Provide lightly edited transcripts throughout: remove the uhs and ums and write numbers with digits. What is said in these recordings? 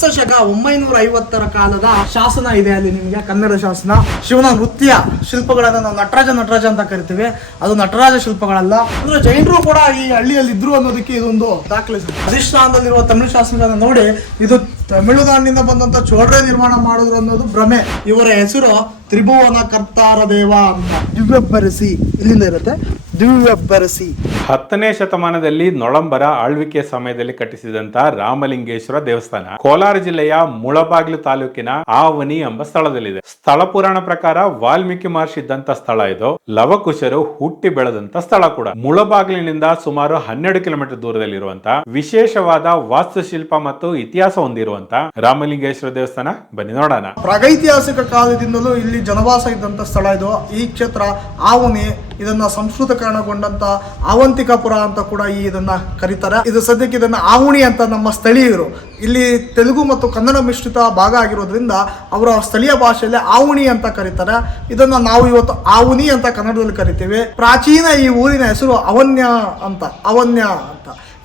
ಕ್ರಿಸ್ತ 950 ಕಾಲದ ಶಾಸನ ಇದೆ ಅಲ್ಲಿ ನಿಮಗೆ, ಕನ್ನಡ ಶಾಸನ. ಶಿವನ ನೃತ್ಯ ಶಿಲ್ಪಗಳನ್ನ ನಾವು ನಟರಾಜ ಅಂತ ಕರಿತೀವಿ. ಅದು ನಟರಾಜ ಶಿಲ್ಪಗಳಲ್ಲ. ಅಂದ್ರೆ ಜೈನರು ಕೂಡ ಈ ಹಳ್ಳಿಯಲ್ಲಿ ಇದ್ರು ಅನ್ನೋದಕ್ಕೆ ಇದೊಂದು ದಾಖಲೆ. ಅಧಿಷ್ಠಾನದಲ್ಲಿರುವ ತಮಿಳು ಶಾಸನಗಳನ್ನ ನೋಡಿ ಇದು ತಮಿಳುನಾಡಿನಿಂದ ಬಂದಂತ ಚೋಳರೇ ನಿರ್ಮಾಣ ಮಾಡಿದ್ರು ಅನ್ನೋದು ಭ್ರಮೆ. ಇವರ ಹೆಸರು ತ್ರಿಭುವನ ಕರ್ತಾರ ದೇವ ಅಂತ. ದಿವ್ಯಬ್ಬರಸಿ ಇಲ್ಲಿಂದ ಇರುತ್ತೆ. ದಿವ್ಯಬ್ಬರಸಿ 10ನೇ ಶತಮಾನದಲ್ಲಿ ನೊಳಂಬರ ಆಳ್ವಿಕೆ ಸಮಯದಲ್ಲಿ ಕಟ್ಟಿಸಿದಂತ ರಾಮಲಿಂಗೇಶ್ವರ ದೇವಸ್ಥಾನ ಕೋಲಾರ ಜಿಲ್ಲೆಯ ಮುಳಬಾಗಿಲು ತಾಲೂಕಿನ ಆವನಿ ಎಂಬ ಸ್ಥಳದಲ್ಲಿದೆ. ಸ್ಥಳ ಪುರಾಣ ಪ್ರಕಾರ ವಾಲ್ಮೀಕಿ ಮಹರ್ಷಿ ಇದ್ದಂತ ಸ್ಥಳ ಇದು. ಲವಕುಶರು ಹುಟ್ಟಿ ಬೆಳೆದಂತ ಸ್ಥಳ ಕೂಡ. ಮುಳಬಾಗಿಲಿನಿಂದ ಸುಮಾರು 12 ಕಿಲೋಮೀಟರ್ ದೂರದಲ್ಲಿರುವಂತ ವಿಶೇಷವಾದ ವಾಸ್ತುಶಿಲ್ಪ ಮತ್ತು ಇತಿಹಾಸ ಹೊಂದಿರುವಂತ ರಾಮಲಿಂಗೇಶ್ವರ ದೇವಸ್ಥಾನ ಬನ್ನಿ ನೋಡೋಣ. ಪ್ರಾಗೈತಿಹಾಸಿಕ ಕಾಲದಿಂದಲೂ ಇಲ್ಲಿ ಜನವಾಸ ಇದ್ದಂತ ಸ್ಥಳ ಇದು. ಈ ಕ್ಷೇತ್ರ ಆವನಿ, ಇದನ್ನ ಸಂಸ್ಕೃತಕರಣಗೊಂಡಂತ ಆವಂತಿಕಾಪುರ ಅಂತ ಕೂಡ ಇದನ್ನ ಕರೀತಾರೆ. ಇದು ಸದ್ಯಕ್ಕೆ ಇದನ್ನ ಆವಣಿ ಅಂತ ನಮ್ಮ ಸ್ಥಳೀಯರು, ಇಲ್ಲಿ ತೆಲುಗು ಮತ್ತು ಕನ್ನಡ ಮಿಶ್ರಿತ ಭಾಗ ಆಗಿರೋದ್ರಿಂದ ಅವರ ಸ್ಥಳೀಯ ಭಾಷೆಯಲ್ಲಿ ಆವಣಿ ಅಂತ ಕರೀತಾರೆ. ಇದನ್ನ ನಾವು ಇವತ್ತು ಆವನಿ ಅಂತ ಕನ್ನಡದಲ್ಲಿ ಕರಿತೀವಿ. ಪ್ರಾಚೀನ ಈ ಊರಿನ ಹೆಸರು ಅವನ್ಯ ಅಂತ.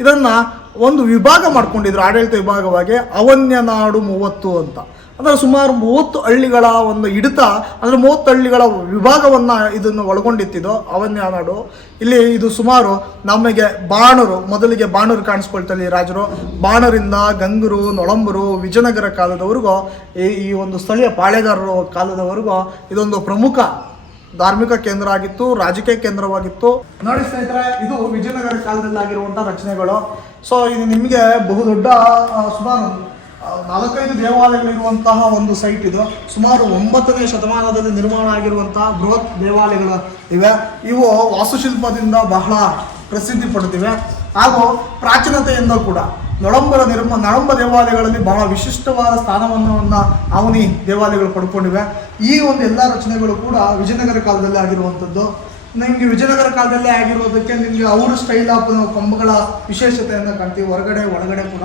ಇದನ್ನ ಒಂದು ವಿಭಾಗ ಮಾಡ್ಕೊಂಡಿದ್ರು, ಆಡಳಿತ ವಿಭಾಗವಾಗಿ ಅವನ್ಯ ನಾಡು 30 ಅಂತ. ಅಂದರೆ ಸುಮಾರು 30 ಹಳ್ಳಿಗಳ ಒಂದು ಹಿಡಿತ, ಅಂದರೆ 30 ಹಳ್ಳಿಗಳ ವಿಭಾಗವನ್ನು ಇದನ್ನು ಒಳಗೊಂಡಿತ್ತಿದ್ದು ಅವನ್ಯ ನಾಡು. ಇಲ್ಲಿ ಇದು ಸುಮಾರು ನಮಗೆ ಮೊದಲಿಗೆ ಬಾಣರು ಕಾಣಿಸ್ಕೊಳ್ತಾರೆ ರಾಜರು. ಬಾಣರಿಂದ ಗಂಗರು, ನೊಳಂಬರು, ವಿಜಯನಗರ ಕಾಲದವರೆಗೂ, ಈ ಒಂದು ಸ್ಥಳೀಯ ಪಾಳೆಗಾರರು ಕಾಲದವರೆಗೂ ಇದೊಂದು ಪ್ರಮುಖ ಧಾರ್ಮಿಕ ಕೇಂದ್ರ ಆಗಿತ್ತು, ರಾಜಕೀಯ ಕೇಂದ್ರವಾಗಿತ್ತು. ನೋಡಿ ಸ್ನೇಹಿತರೆ, ಇದು ವಿಜಯನಗರ ಕಾಲದಲ್ಲಿ ಆಗಿರುವಂಥ ರಚನೆಗಳು. ಸೊ ಇದು ನಿಮಗೆ ಬಹುದೊಡ್ಡ ಸುಮಾರು 4-5 ದೇವಾಲಯಗಳಿರುವಂತಹ ಒಂದು ಸೈಟ್ ಇದು. ಸುಮಾರು 9ನೇ ಶತಮಾನದಲ್ಲಿ ನಿರ್ಮಾಣ ಆಗಿರುವಂತಹ ಬೃಹತ್ ದೇವಾಲಯಗಳು ಇವೆ. ಇವು ವಾಸ್ತುಶಿಲ್ಪದಿಂದ ಬಹಳ ಪ್ರಸಿದ್ಧಿ ಪಡೆದಿವೆ ಹಾಗೂ ಪ್ರಾಚೀನತೆಯಿಂದ ಕೂಡ. ನೊಳಂಬ ದೇವಾಲಯಗಳಲ್ಲಿ ಬಹಳ ವಿಶಿಷ್ಟವಾದ ಸ್ಥಾನವನ್ನು ಅವನಿ ದೇವಾಲಯಗಳು ಪಡ್ಕೊಂಡಿವೆ. ಈ ಒಂದು ಎಲ್ಲ ರಚನೆಗಳು ಕೂಡ ವಿಜಯನಗರ ಕಾಲದಲ್ಲಿ ಆಗಿರುವಂಥದ್ದು. ನಿಮಗೆ ವಿಜಯನಗರ ಕಾಲದಲ್ಲೇ ಆಗಿರೋದಕ್ಕೆ ನಿಮಗೆ ಅವರ ಸ್ಟೈಲ್ ಆಫ್ ಕಂಬಗಳ ವಿಶೇಷತೆಯನ್ನು ಕಾಣ್ತೀವಿ, ಹೊರಗಡೆ ಒಳಗಡೆ ಕೂಡ.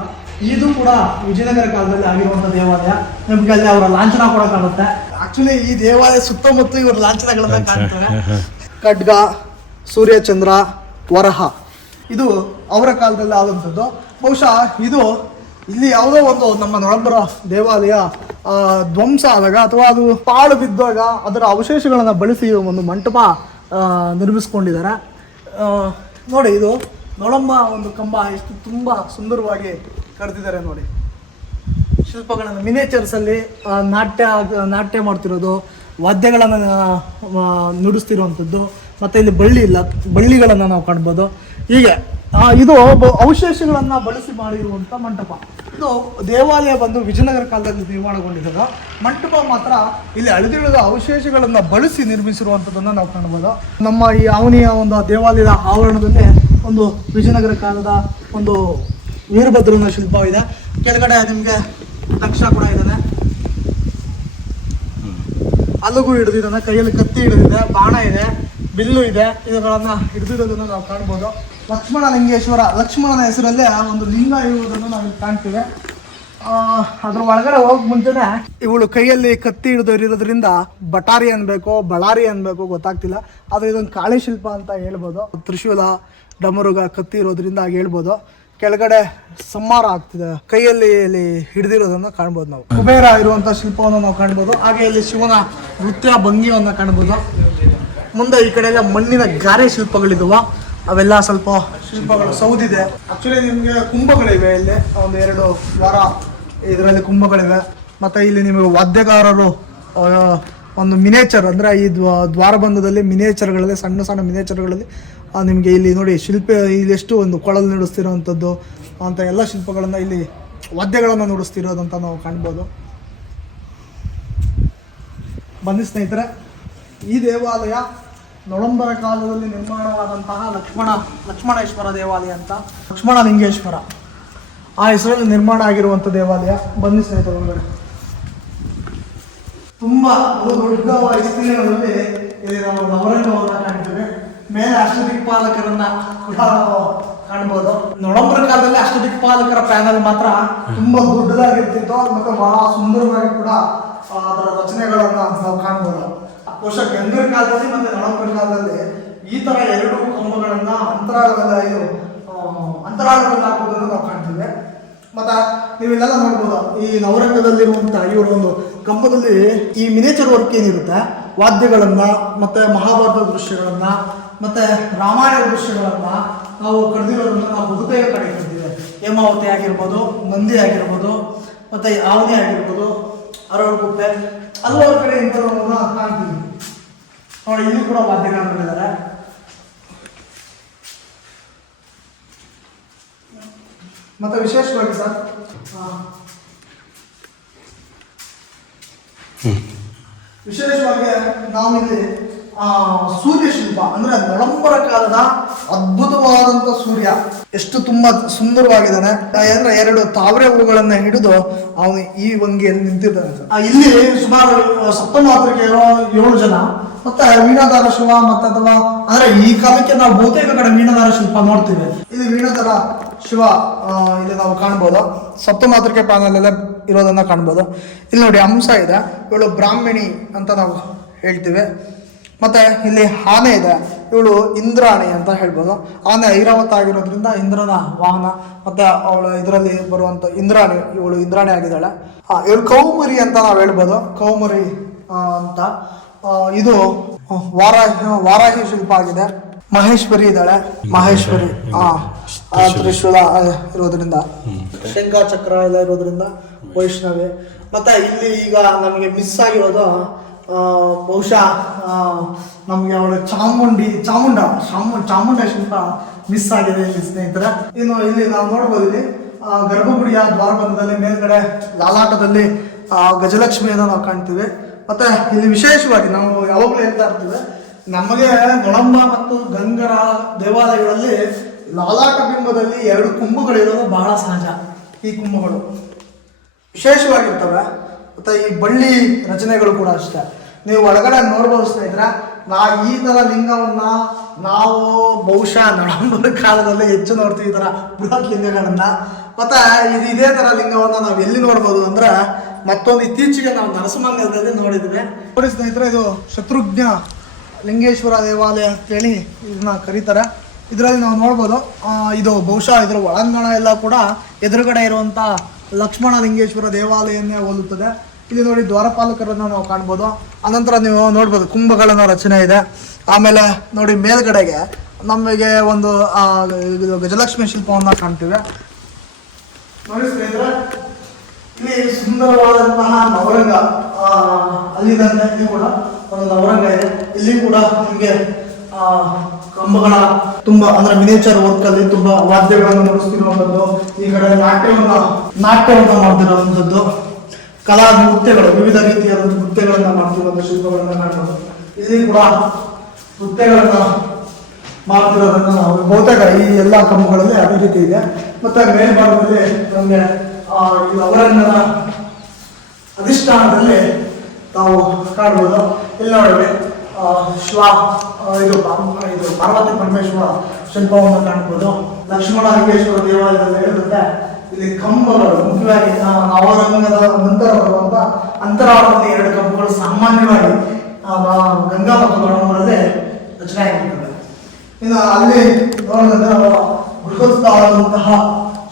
ಇದು ಕೂಡ ವಿಜಯನಗರ ಕಾಲದಲ್ಲಿ ಆಗಿರುವಂಥ ದೇವಾಲಯ. ನಿಮಗೆ ಅಲ್ಲಿ ಅವರ ಲಾಂಛನ ಕೂಡ ಕಾಣುತ್ತೆ. ಆಕ್ಚುಲಿ ಈ ದೇವಾಲಯ ಸುತ್ತಮುತ್ತ ಇವರ ಲಾಂಛನಗಳನ್ನ ಕಾಣ್ತವೆ. ಖಡ್ಗ, ಸೂರ್ಯಚಂದ್ರ, ವರಹ, ಇದು ಅವರ ಕಾಲದಲ್ಲಿ ಆದಂಥದ್ದು. ಬಹುಶಃ ಇದು ಇಲ್ಲಿ ಯಾವುದೋ ಒಂದು ನಮ್ಮ ನೊಳಂಬರ ದೇವಾಲಯ ಧ್ವಂಸ ಆದಾಗ ಅಥವಾ ಅದು ಪಾಳು ಬಿದ್ದಾಗ ಅದರ ಅವಶೇಷಗಳನ್ನು ಬಳಸಿ ಒಂದು ಮಂಟಪ ನಿರ್ಮಿಸ್ಕೊಂಡಿದ್ದಾರೆ. ನೋಡಿ, ಇದು ನೊಳಂಬ ಒಂದು ಕಂಬ ಎಷ್ಟು ತುಂಬ ಸುಂದರವಾಗಿ ಕರೆದಿದ್ದಾರೆ ನೋಡಿ. ಶಿಲ್ಪಗಳನ್ನು ಮಿನೇಚರ್ಸಲ್ಲಿ ನಾಟ್ಯ ಮಾಡ್ತಿರೋದು, ವಾದ್ಯಗಳನ್ನು ನುಡಿಸ್ತಿರುವಂಥದ್ದು, ಮತ್ತು ಇಲ್ಲಿ ಬಳ್ಳಿಗಳನ್ನು ನಾವು ಕಾಣ್ಬೋದು. ಹೀಗೆ ಇದು ಅವಶೇಷಗಳನ್ನು ಬಳಸಿ ಮಾಡಿರುವಂಥ ಮಂಟಪ. ಇದು ದೇವಾಲಯ ಬಂದು ವಿಜಯನಗರ ಕಾಲದಲ್ಲಿ ನಿರ್ಮಾಣಗೊಂಡಿದ್ದಾಗ, ಮಂಟಪ ಮಾತ್ರ ಇಲ್ಲಿ ಅಳಿದುಳಿದ ಅವಶೇಷಗಳನ್ನು ಬಳಸಿ ನಿರ್ಮಿಸಿರುವಂಥದ್ದನ್ನು ನಾವು ಕಾಣ್ಬೋದು. ನಮ್ಮ ಈ ಆವನಿಯ ಒಂದು ದೇವಾಲಯದ ಆವರಣದಲ್ಲಿ ಒಂದು ವಿಜಯನಗರ ಕಾಲದ ಒಂದು ವೀರಭದ್ರನ ಶಿಲ್ಪವಿದೆ. ಕೆಳಗಡೆ ನಿಮಗೆ ದಕ್ಷ ಕೂಡ ಇದ್ದಾನೆ, ಅಲಗು ಹಿಡಿದಿದ್ದಾನೆ, ಕೈಯಲ್ಲಿ ಕತ್ತಿ ಹಿಡಿದಿದೆ, ಬಾಣ ಇದೆ, ಬಿಲ್ಲು ಇದೆ. ಇವುಗಳನ್ನು ಹಿಡಿದಿರೋದನ್ನು ನಾವು ಕಾಣ್ಬೋದು. ಲಕ್ಷ್ಮಣನ ಹೆಸರಲ್ಲೇ ಒಂದು ಲಿಂಗ ಇರುವುದನ್ನು ನಾವು ಕಾಣ್ತೀವಿ. ಅದ್ರ ಒಳಗಡೆ ಹೋಗಿ ಮುಂಚೆನೆ ಇವಳು ಕೈಯಲ್ಲಿ ಕತ್ತಿ ಹಿಡಿದಿರೋದ್ರಿಂದ ಬಟಾರಿ ಅನ್ಬೇಕು, ಬಳ್ಳಾರಿ ಅನ್ಬೇಕು ಗೊತ್ತಾಗ್ತಿಲ್ಲ, ಆದರೆ ಇದೊಂದು ಕಾಳಿ ಶಿಲ್ಪ ಅಂತ ಹೇಳ್ಬೋದು. ತ್ರಿಶೂಲ, ಡಮರುಗ, ಕತ್ತಿ ಇರೋದ್ರಿಂದ ಆಗ ಹೇಳ್ಬೋದು. ಕೆಳಗಡೆ ಸಂಹಾರ ಆಗ್ತಿದೆ, ಕೈಯಲ್ಲಿ ಇಲ್ಲಿ ಹಿಡಿದಿರೋದನ್ನು ಕಾಣ್ಬೋದು ನಾವು. ಕುಬೇರ ಇರುವಂಥ ಶಿಲ್ಪವನ್ನು ನಾವು ಕಾಣ್ಬೋದು. ಹಾಗೆ ಇಲ್ಲಿ ಶಿವನ ನೃತ್ಯ ಭಂಗಿಯನ್ನು ಕಾಣ್ಬೋದು. ಮುಂದೆ ಈ ಕಡೆ ಎಲ್ಲ ಮಣ್ಣಿನ ಗಾರೆ ಶಿಲ್ಪಗಳಿದುವ, ಅವೆಲ್ಲ ಸ್ವಲ್ಪ ಶಿಲ್ಪಗಳು ಸೌದಿದೆ. ಆಕ್ಚುಲಿ ನಿಮಗೆ ಕುಂಭಗಳಿವೆ ಇಲ್ಲಿ, ಒಂದು 2 ವಾರ ಇದರಲ್ಲಿ ಕುಂಭಗಳಿವೆ. ಮತ್ತು ಇಲ್ಲಿ ನಿಮಗೆ ವಾದ್ಯಗಾರರು ಒಂದು ಮಿನೇಚರ್, ಅಂದರೆ ಈ ದ್ವಾರಬಂಧದಲ್ಲಿ ಮಿನೇಚರ್ಗಳಲ್ಲಿ, ಸಣ್ಣ ಮಿನೇಚರ್ಗಳಲ್ಲಿ ನಿಮಗೆ ಇಲ್ಲಿ ನೋಡಿ ಇಲ್ಲೆಷ್ಟು ಒಂದು ಕೊಳಲು ನುಡಿಸ್ತಿರೋವಂಥದ್ದು ಅಂತ ಎಲ್ಲ ಶಿಲ್ಪಗಳನ್ನು, ಇಲ್ಲಿ ವಾದ್ಯಗಳನ್ನು ನುಡಿಸ್ತಿರೋದಂತ ನಾವು ಕಾಣ್ಬೋದು. ಬನ್ನಿ ಸ್ನೇಹಿತರೆ, ಈ ದೇವಾಲಯ ನೊಳಂಬರ ಕಾಲದಲ್ಲಿ ನಿರ್ಮಾಣವಾದಂತಹ ಲಕ್ಷ್ಮಣೇಶ್ವರ ದೇವಾಲಯ ಅಂತ, ಲಕ್ಷ್ಮಣಲಿಂಗೇಶ್ವರ ಆ ಹೆಸರಲ್ಲಿ ನಿರ್ಮಾಣ ಆಗಿರುವಂಥ ದೇವಾಲಯ. ಬನ್ನಿ ಸ್ನೇಹಿತರೆ, ಒಳಗಡೆ ತುಂಬ ದೊಡ್ಡ ವಿಸ್ತೀರ್ಣದಲ್ಲಿ ಇಲ್ಲಿ ನಾವು ನವರಂಗವನ್ನು ಕಾಣ್ತೇವೆ. ಮೇಲೆ ಅಷ್ಟದಿಕ್ಪಾಲಕರನ್ನ ಕೂಡ ನಾವು ಕಾಣ್ಬೋದು. ನೊಳಂಬರ ಕಾಲದಲ್ಲಿ ಅಷ್ಟದಿಕ್ಪಾಲಕರ ಪ್ಯಾನಲ್ ಮಾತ್ರ ತುಂಬಾ ದೊಡ್ಡದಾಗಿರ್ತಿತ್ತು ಮತ್ತು ಬಹಳ ಸುಂದರವಾಗಿ ಕೂಡ ಅದರ ರಚನೆಗಳನ್ನ ನಾವು ಕಾಣ್ಬೋದು. ಬಹುಶಃ ಗಂಗರ ಕಾಲದಲ್ಲಿ ಮತ್ತೆ ನೊಳಂಬರ ಕಾಲದಲ್ಲಿ ಈ ತರ 2 ಕಂಬಗಳನ್ನ ಅಂತರಾಳದಲ್ಲಿ ಹಾಕುವುದನ್ನು ನಾವು ಕಾಣ್ತೀವಿ. ಮತ್ತೆ ನೀವೆಲ್ಲ ನೋಡ್ಬೋದು ಈ ನವರಂಗದಲ್ಲಿರುವಂತಹ ಇವರು ಒಂದು ಕಂಬದಲ್ಲಿ ಈ ಮಿನೇಚರ್ ವರ್ಕ್ ಏನಿರುತ್ತೆ, ವಾದ್ಯಗಳನ್ನ ಮತ್ತೆ ಮಹಾಭಾರತ ದೃಶ್ಯಗಳನ್ನ ಮತ್ತೆ ರಾಮಾಯಣ ದೃಶ್ಯಗಳನ್ನ ನಾವು ಕಳೆದಿರೋದ್ರಿಂದ ನಾವು ಬಹುತೇಕ ಕಡೆ ಕಳೆದಿದ್ದೇವೆ. ಹೇಮಾವತಿ ಆಗಿರ್ಬೋದು, ನಂದಿ ಆಗಿರ್ಬೋದು, ಮತ್ತೆ ಆವನಿ ಆಗಿರ್ಬೋದು, ಅರವಳ್ಕುಪ್ಪೆ ಹಲವಾರು ಕಡೆ ಇಂಥವನ್ನ ಕಾಣ್ತೀವಿ ನೋಡಿ. ಇಲ್ಲಿ ಕೂಡ ವಾದ್ಯಗಳನ್ನು ಮಾಡಿದ್ದಾರೆ. ಮತ್ತೆ ವಿಶೇಷವಾಗಿ ಸರ್ ವಿಶೇಷವಾಗಿ ನಾವಿಲ್ಲಿ ಸೂರ್ಯ ಶಿಲ್ಪ ಅಂದ್ರೆ ನಳಂಬರ ಕಾಲದ ಅದ್ಭುತವಾದಂತ ಸೂರ್ಯ ಎಷ್ಟು ತುಂಬಾ ಸುಂದರವಾಗಿದ್ದಾನೆ. ಅಂದ್ರೆ 2 ತಾವರೆ ಹೂಗಳನ್ನ ಹಿಡಿದು ಅವನು ಈ ವಂಗಿಯಲ್ಲಿ ನಿಂತಿದ್ದಾನೆ ಸರ್. ಇಲ್ಲಿ ಸುಮಾರು ಸಪ್ತಮಾತೃಕೆಯರು 7 ಜನ, ಮತ್ತೆ ವೀಣಾಧಾರ ಶಿವ ಮತ್ತೆ ಅಥವಾ ಅಂದ್ರೆ ಈ ಕಾಲಕ್ಕೆ ನಾವು ಬಹುತೇಕ ಕಡೆ ವೀಣಾಧಾರ ಶಿಲ್ಪ ನೋಡ್ತೀವಿ. ಇಲ್ಲಿ ವೀಣಾಧಾರ ಶಿವ ಇಲ್ಲಿ ನಾವು ಕಾಣ್ಬೋದು. ಸಪ್ತಮಾತೃಕೆ ಪ್ಯಾನಲ್ ಇರೋದನ್ನ ಕಾಣ್ಬೋದು. ಇಲ್ಲಿ ನೋಡಿ ಅಂಶ ಇದೆ, ಇವಳು ಬ್ರಾಹ್ಮಣಿ ಅಂತ ನಾವು ಹೇಳ್ತೀವಿ. ಮತ್ತೆ ಇಲ್ಲಿ ಆನೆ ಇದೆ, ಇವಳು ಇಂದ್ರಾಣಿ ಅಂತ ಹೇಳ್ಬೋದು. ಆನೆ ಐರಾವತ ಆಗಿರೋದ್ರಿಂದ ಇಂದ್ರನ ವಾಹನ. ಮತ್ತೆ ಅವಳು ಇದರಲ್ಲಿ ಬರುವಂತ ಇಂದ್ರಾಣಿ, ಇವಳು ಇಂದ್ರಾಣಿ ಆಗಿದ್ದಾಳೆ. ಇವಳು ಕೌಮರಿ ಅಂತ ನಾವು ಹೇಳ್ಬೋದು, ಕೌಮರಿ ಅಂತ. ಇದು ವಾರಾಹಿ ಶಿಲ್ಪ ಆಗಿದೆ. ಮಹೇಶ್ವರಿ ಇದ್ದಾಳೆ, ಮಹೇಶ್ವರಿ ತ್ರಿಶೂಲ ಇರೋದ್ರಿಂದ, ಶಂಖ ಚಕ್ರ ಎಲ್ಲ ಇರೋದ್ರಿಂದ ವೈಷ್ಣವಿ. ಮತ್ತೆ ಇಲ್ಲಿ ಈಗ ನಮಗೆ ಮಿಸ್ ಆಗಿರೋದು ಬಹುಶಃ ನಮಗೆ ಅವಳು ಚಾಮುಂಡ ಶಿಲ್ಪ ಮಿಸ್ ಆಗಿದೆ ಇಲ್ಲಿ ಸ್ನೇಹಿತರೆ. ಇನ್ನು ಇಲ್ಲಿ ನಾವು ನೋಡ್ಬೋದು, ಇಲ್ಲಿ ಗರ್ಭಗುಡಿಯ ದ್ವಾರಬಂಧದಲ್ಲಿ ಮೇಲ್ಗಡೆ ಲಾಲಾಟದಲ್ಲಿ ಗಜಲಕ್ಷ್ಮಿಯನ್ನು ನಾವು ಕಾಣ್ತೀವಿ. ಮತ್ತೆ ಇಲ್ಲಿ ವಿಶೇಷವಾಗಿ ನಾವು ಯಾವಾಗಲೂ ಹೇಳ್ತಾ ಇರ್ತೀವಿ, ನಮಗೆ ನೊಳಂಬ ಮತ್ತು ಗಂಗರ ದೇವಾಲಯಗಳಲ್ಲಿ ಲಾಲಾಟ ಬಿಂಬದಲ್ಲಿ 2 ಕುಂಭಗಳಿರೋದು ಬಹಳ ಸಹಜ. ಈ ಕುಂಭಗಳು ವಿಶೇಷವಾಗಿರ್ತವೆ. ಮತ್ತು ಈ ಬಳ್ಳಿ ರಚನೆಗಳು ಕೂಡ ಅಷ್ಟೇ. ನೀವು ಒಳಗಡೆ ನೋಡ್ಬೋದು ಸ್ನೇಹಿತರೆ, ಈ ಥರ ಲಿಂಗವನ್ನ ನಾವು ಬಹುಶಃ ನಳಂಬರ ಕಾಲದಲ್ಲಿ ಹೆಚ್ಚು ನೋಡ್ತೀವಿ, ಈ ಥರ ಬೃಹತ್ ಲಿಂಗಗಳನ್ನ. ಮತ್ತು ಇದೇ ಥರ ಲಿಂಗವನ್ನು ನಾವು ಎಲ್ಲಿ ನೋಡ್ಬೋದು ಅಂದರೆ, ಮತ್ತೊಂದು ಇತ್ತೀಚೆಗೆ ನಾವು ನರಸಿಂಹದಲ್ಲಿ ನೋಡಿದ್ವಿ ನೋಡಿ ಸ್ನೇಹಿತರೆ. ಇದು ಶತ್ರುಘ್ನ ಲಿಂಗೇಶ್ವರ ದೇವಾಲಯ ಅಂತೇಳಿ ಇದನ್ನ ಕರೀತಾರೆ. ಇದರಲ್ಲಿ ನಾವು ನೋಡ್ಬೋದು, ಇದು ಬಹುಶಃ ಇದರ ಒಳಾಂಗಣ ಎಲ್ಲ ಕೂಡ ಎದುರುಗಡೆ ಇರುವಂಥ ಲಕ್ಷ್ಮಣ ಲಿಂಗೇಶ್ವರ ದೇವಾಲಯವನ್ನೇ ಹೋಲುತ್ತದೆ. ಇಲ್ಲಿ ನೋಡಿ ದ್ವಾರಪಾಲಕರನ್ನು ನಾವು ಕಾಣ್ಬೋದು. ಅನಂತರ ನೀವು ನೋಡ್ಬೋದು ಕುಂಭಗಳನ್ನ ರಚನೆ ಇದೆ. ಆಮೇಲೆ ನೋಡಿ ಮೇಲ್ಗಡೆಗೆ ನಮಗೆ ಒಂದು ಗಜಲಕ್ಷ್ಮಿ ಶಿಲ್ಪವನ್ನು ಕಾಣ್ತೀವಿ ನೋಡಿ ಸ್ನೇಹಿತರೆ. ಇಲ್ಲಿ ಸುಂದರವಾದಂತಹ ನವರಂಗ ಅಲ್ಲಿದಂತೆ ಇಲ್ಲಿ ಕೂಡ ಒಂದು ನವರಂಗ ಇದೆ. ಇಲ್ಲಿ ಕೂಡ ನಿಮಗೆ ಕಂಬಗಳ ತುಂಬಾ ಅಂದ್ರೆ ಮಿನೇಚರ್ ವರ್ಕ್ ಅಲ್ಲಿ ತುಂಬಾ ವಾದ್ಯಗಳನ್ನು ನುಡಿಸ್ತಿರುವಂಥದ್ದು, ಈ ಕಡೆ ನಾಟ್ಯವನ್ನು ಮಾಡ್ತಿರುವಂಥದ್ದು, ಕಲಾ ನೃತ್ಯಗಳು, ವಿವಿಧ ರೀತಿಯ ನೃತ್ಯಗಳನ್ನ ಮಾಡ್ತಿರುವಂಥ ಶಿಲ್ಪಗಳನ್ನ ಕಾಣ್ಬೋದು. ಇಲ್ಲಿ ಕೂಡ ನೃತ್ಯಗಳನ್ನ ಮಾಡ್ತಿರೋದನ್ನ ನಾವು ಬಹುತೇಕ ಈ ಎಲ್ಲ ಕಂಬಗಳಲ್ಲಿ ಅದೇ ರೀತಿ ಇದೆ. ಮತ್ತೆ ಮೇಲ್ಭಾಗದಲ್ಲಿ ನಮಗೆ ಈ ನವರಂಗದ ಅಧಿಷ್ಠಾನದಲ್ಲಿ ನಾವು ಕಾಣ್ಬೋದು. ಇಲ್ಲಿ ನೋಡಿ ಇದು ಪಾರ್ವತಿ ಪರಮೇಶ್ವರ ಶಿಲ್ಪವನ್ನು ಕಾಣ್ಬೋದು. ಲಕ್ಷ್ಮಣ ಲಿಂಗೇಶ್ವರ ದೇವಾಲಯದಲ್ಲಿ ಹೇಳಿದ್ರೆ ಇಲ್ಲಿ ಕಂಬಗಳು ಮುಖ್ಯವಾಗಿ ನವರಂಗದ ನಂತರ ಬರುವಂತ ಅಂತರಾಳದಲ್ಲಿ 2 ಕಂಬಗಳು ಸಾಮಾನ್ಯವಾಗಿ ಗಂಗಾ ಮತ್ತು ನಳಂಬರದಲ್ಲಿ ರಚನೆ ಆಗಿರ್ತದೆ. ಇನ್ನು ಅಲ್ಲಿ ನೋಡಿದ್ರೆ ಬೃಹತ್ತಾದಂತಹ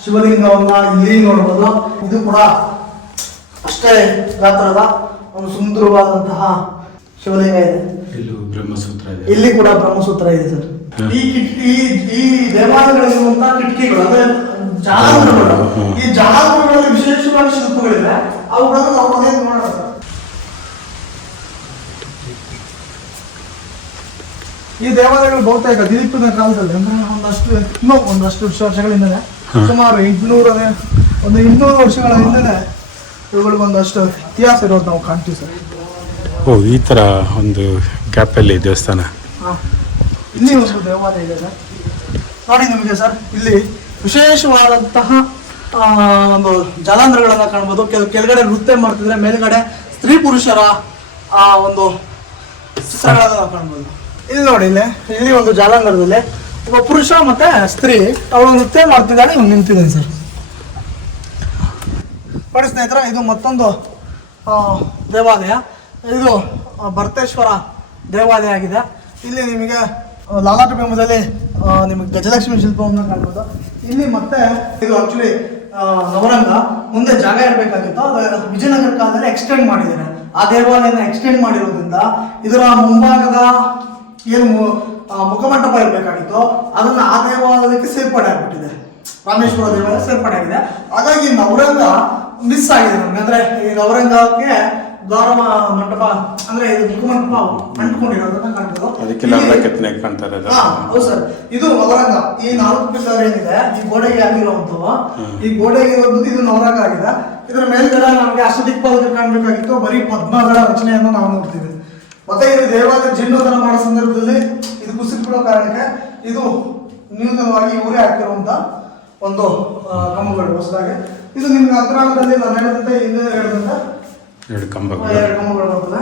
ಶಿವಲಿಂಗವನ್ನ ಇಲ್ಲಿ ನೋಡ್ಬೋದು. ಇದು ಕೂಡ ಅಷ್ಟೇ ಗಾತ್ರದ ಒಂದು ಸುಂದರವಾದಂತಹ ಶಿವಲಿಂಗ ಇದೆ. ಇಲ್ಲಿ ಕೂಡ ಬ್ರಹ್ಮಸೂತ್ರ ಇದೆ ಸರ್. ಈ ದೇವಾಲಯಗಳಿರುವಂತಹ ಕಿಟಕಿಗಳು ಅಂದ್ರೆ ಜಾಲಂಬರಗಳು, ಈ ಜಾಲಂಬರಗಳಲ್ಲಿ ವಿಶೇಷವಾಗಿ ಶಿಲ್ಪಗಳಿವೆ. ಅವುಗಳನ್ನು ನಾವು ಮನೆಯಲ್ಲಿ ನೋಡೋಣ. ಈ ದೇವಾಲಯಗಳು ಬಹುತೇಕ ದಿಲೀಪನ ಕಾಲದಲ್ಲಿ ಅಂದ್ರೆ ಒಂದಷ್ಟು ವರ್ಷಗಳಿಂದಲೇ ಸುಮಾರು 200 ವರ್ಷಗಳ ಹಿಂದೆ ಇವುಗಳಿಗೆ ಒಂದಷ್ಟು ಇತಿಹಾಸ ಇರೋದು ನಾವು ಕಾಣ್ತೀವಿ ಸರ್. ಈ ತರ ಒಂದು ಗ್ಯಾಪಲ್ಲಿ ದೇವಸ್ಥಾನ. ಇಲ್ಲಿ ಒಂದು ದೇವಾಲಯ ಇದೆ ಸರ್ ನೋಡಿ ನಿಮಗೆ ಸರ್. ಇಲ್ಲಿ ವಿಶೇಷವಾದಂತಹ ಒಂದು ಜಲಾಂಧ್ರಗಳನ್ನ ಕಾಣ್ಬೋದು. ಕೆಳಗಡೆ ನೃತ್ಯ ಮಾಡ್ತಿದ್ರೆ ಮೇಲ್ಗಡೆ ಸ್ತ್ರೀ ಪುರುಷರ ಒಂದು ಚಿತ್ರಗಳನ್ನ ನಾವು ಕಾಣ್ಬೋದು. ಇಲ್ಲಿ ನೋಡಿ, ಇಲ್ಲಿ ಒಂದು ಜಲಾಂಧ್ರದಲ್ಲಿ ಒಬ್ಬ ಪುರುಷ ಮತ್ತೆ ಸ್ತ್ರೀ ಅವಳು ನೃತ್ಯ ಮಾಡ್ತಿದ್ದಾಳೆ, ಇವ್ನು ನಿಂತಿದ್ದಾನೆ ಸರ್ ನೋಡಿ ಸ್ನೇಹಿತರೆ. ಇದು ಮತ್ತೊಂದು ದೇವಾಲಯ. ಇದು ಭರ್ತೇಶ್ವರ ದೇವಾಲಯ ಆಗಿದೆ. ಇಲ್ಲಿ ನಿಮಗೆ ಲಾಲಾಟ ಬಿಂಬದಲ್ಲಿ ನಿಮಗೆ ಗಜಲಕ್ಷ್ಮಿ ಶಿಲ್ಪವನ್ನು ಕಾಣ್ಬೋದು. ಇಲ್ಲಿ ಮತ್ತೆ ಇದು ಆಕ್ಚುಲಿ ನವರಂಗ ಮುಂದೆ ಜಾಗ ಇರಬೇಕಾಗಿತ್ತು, ಅದು ವಿಜಯನಗರ ಕಾಲದಲ್ಲಿ ಎಕ್ಸ್ಟೆಂಡ್ ಮಾಡಿದ್ದಾರೆ. ಆ ದೇವಾಲಯನ ಎಕ್ಸ್ಟೆಂಡ್ ಮಾಡಿರೋದ್ರಿಂದ ಇದರ ಮುಂಭಾಗದ ಏನು ಮುಖಮಂಟಪ ಇರಬೇಕಾಗಿತ್ತು ಅದನ್ನ ಆ ದೇವಾಲಯಕ್ಕೆ ಸೇರ್ಪಡೆ ಆಗ್ಬಿಟ್ಟಿದೆ, ರಾಮೇಶ್ವರ ದೇವಾಲಯ ಸೇರ್ಪಡೆ ಆಗಿದೆ. ಹಾಗಾಗಿ ನವರಂಗ ಮಿಸ್ ಆಗಿದೆ ನಮ್ಗೆ. ಅಂದ್ರೆ ಈ ನವರಂಗಕ್ಕೆ ದ್ವಾರ ಮಂಟಪ ಅಂದ್ರೆ ಇದು ಮುಖಮಂಟಪ ಅಂಟ್ಕೊಂಡಿರೋದನ್ನ ಕಾಣ್ಬೋದು. ಹೌದು ಸರ್, ಇದು ನವರಂಗ. ಈ 4 ಪಿಲ್ಲರ್ ಏನಿದೆ ಈ ಗೋಡೆಗೆ ಆಗಿರುವಂತವು, ಈ ಗೋಡೆಗೆ ಇರೋದು ಇದು ನವರಂಗ ಆಗಿದೆ. ಇದರ ಮೇಲ್ಗಡೆ ನಮಗೆ ಅಷ್ಟದಿಕ್ಪಾಲಕ ಕಾಣ್ಬೇಕಾಗಿತ್ತು, ಬರೀ ಪದ್ಮಗಳ ರಚನೆಯನ್ನು ನಾವು ನೋಡ್ತೀವಿ. ಮತ್ತೆ ಇದು ದೇವಾಲಯ ಜೀರ್ಣೋದ್ಧಾರ ಮಾಡೋ ಸಂದರ್ಭದಲ್ಲಿ ಇದು ಕುಸಿದ್ಬಿಡೋ ಕಾರಣಕ್ಕೆ ಇದು ನೂತನವಾಗಿ ಇವರೇ ಹಾಕಿರುವಂತ ಒಂದು ಕಂಬಗಳು ಹೊಸದಾಗಿ. ಇದು ನಿಮ್ಗೆ ಅಂತರಾಳದಲ್ಲಿ ನಾನು ಹೇಳಿದಂತೆ ಹಿಂದೆ ಹೇಳಿದಂತೆ 2 ಕಂಬಗಳು ಬರ್ತದೆ.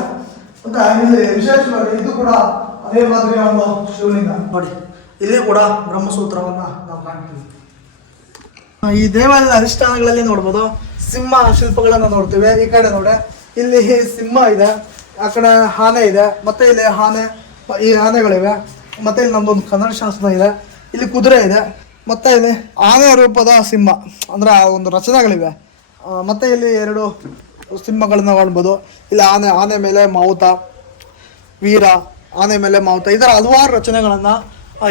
ಮತ್ತೆ ಇಲ್ಲಿ ವಿಶೇಷವಾಗಿ ಇದು ಕೂಡ ಅದೇ ಮಾದರಿಯ ಒಂದು ಶಿವಲಿಂಗ ನೋಡಿ. ಇಲ್ಲಿ ಕೂಡ ಬ್ರಹ್ಮಸೂತ್ರವನ್ನ ನಾವು ಕಾಣ್ತೀವಿ. ಈ ದೇವಾಲಯದ ಅಧಿಷ್ಠಾನಗಳಲ್ಲಿ ನೋಡ್ಬೋದು ಸಿಂಹ ಶಿಲ್ಪಗಳನ್ನ ನೋಡ್ತೀವಿ. ಈ ಕಡೆ ನೋಡಿ ಇಲ್ಲಿ ಸಿಂಹ ಇದೆ, ಆ ಕಡೆ ಆನೆ ಇದೆ, ಮತ್ತೆ ಇಲ್ಲಿ ಈ ಆನೆಗಳಿವೆ, ಮತ್ತೆ ಇಲ್ಲಿ ನಮ್ದೊಂದು ಕನ್ನಡ ಶಾಸನ ಇದೆ, ಇಲ್ಲಿ ಕುದುರೆ ಇದೆ, ಮತ್ತೆ ಇಲ್ಲಿ ಆನೆ ರೂಪದ ಸಿಂಹ ಅಂದ್ರೆ ಆ ಒಂದು ರಚನೆಗಳಿವೆ. ಮತ್ತೆ ಇಲ್ಲಿ 2 ಸಿಂಹಗಳನ್ನ ಕಾಣ್ಬೋದು. ಇಲ್ಲಿ ಆನೆ ಮೇಲೆ ಮಾವುತ, ವೀರ, ಆನೆ ಮೇಲೆ ಮಾವುತ, ಇದರ ಹಲವಾರು ರಚನೆಗಳನ್ನ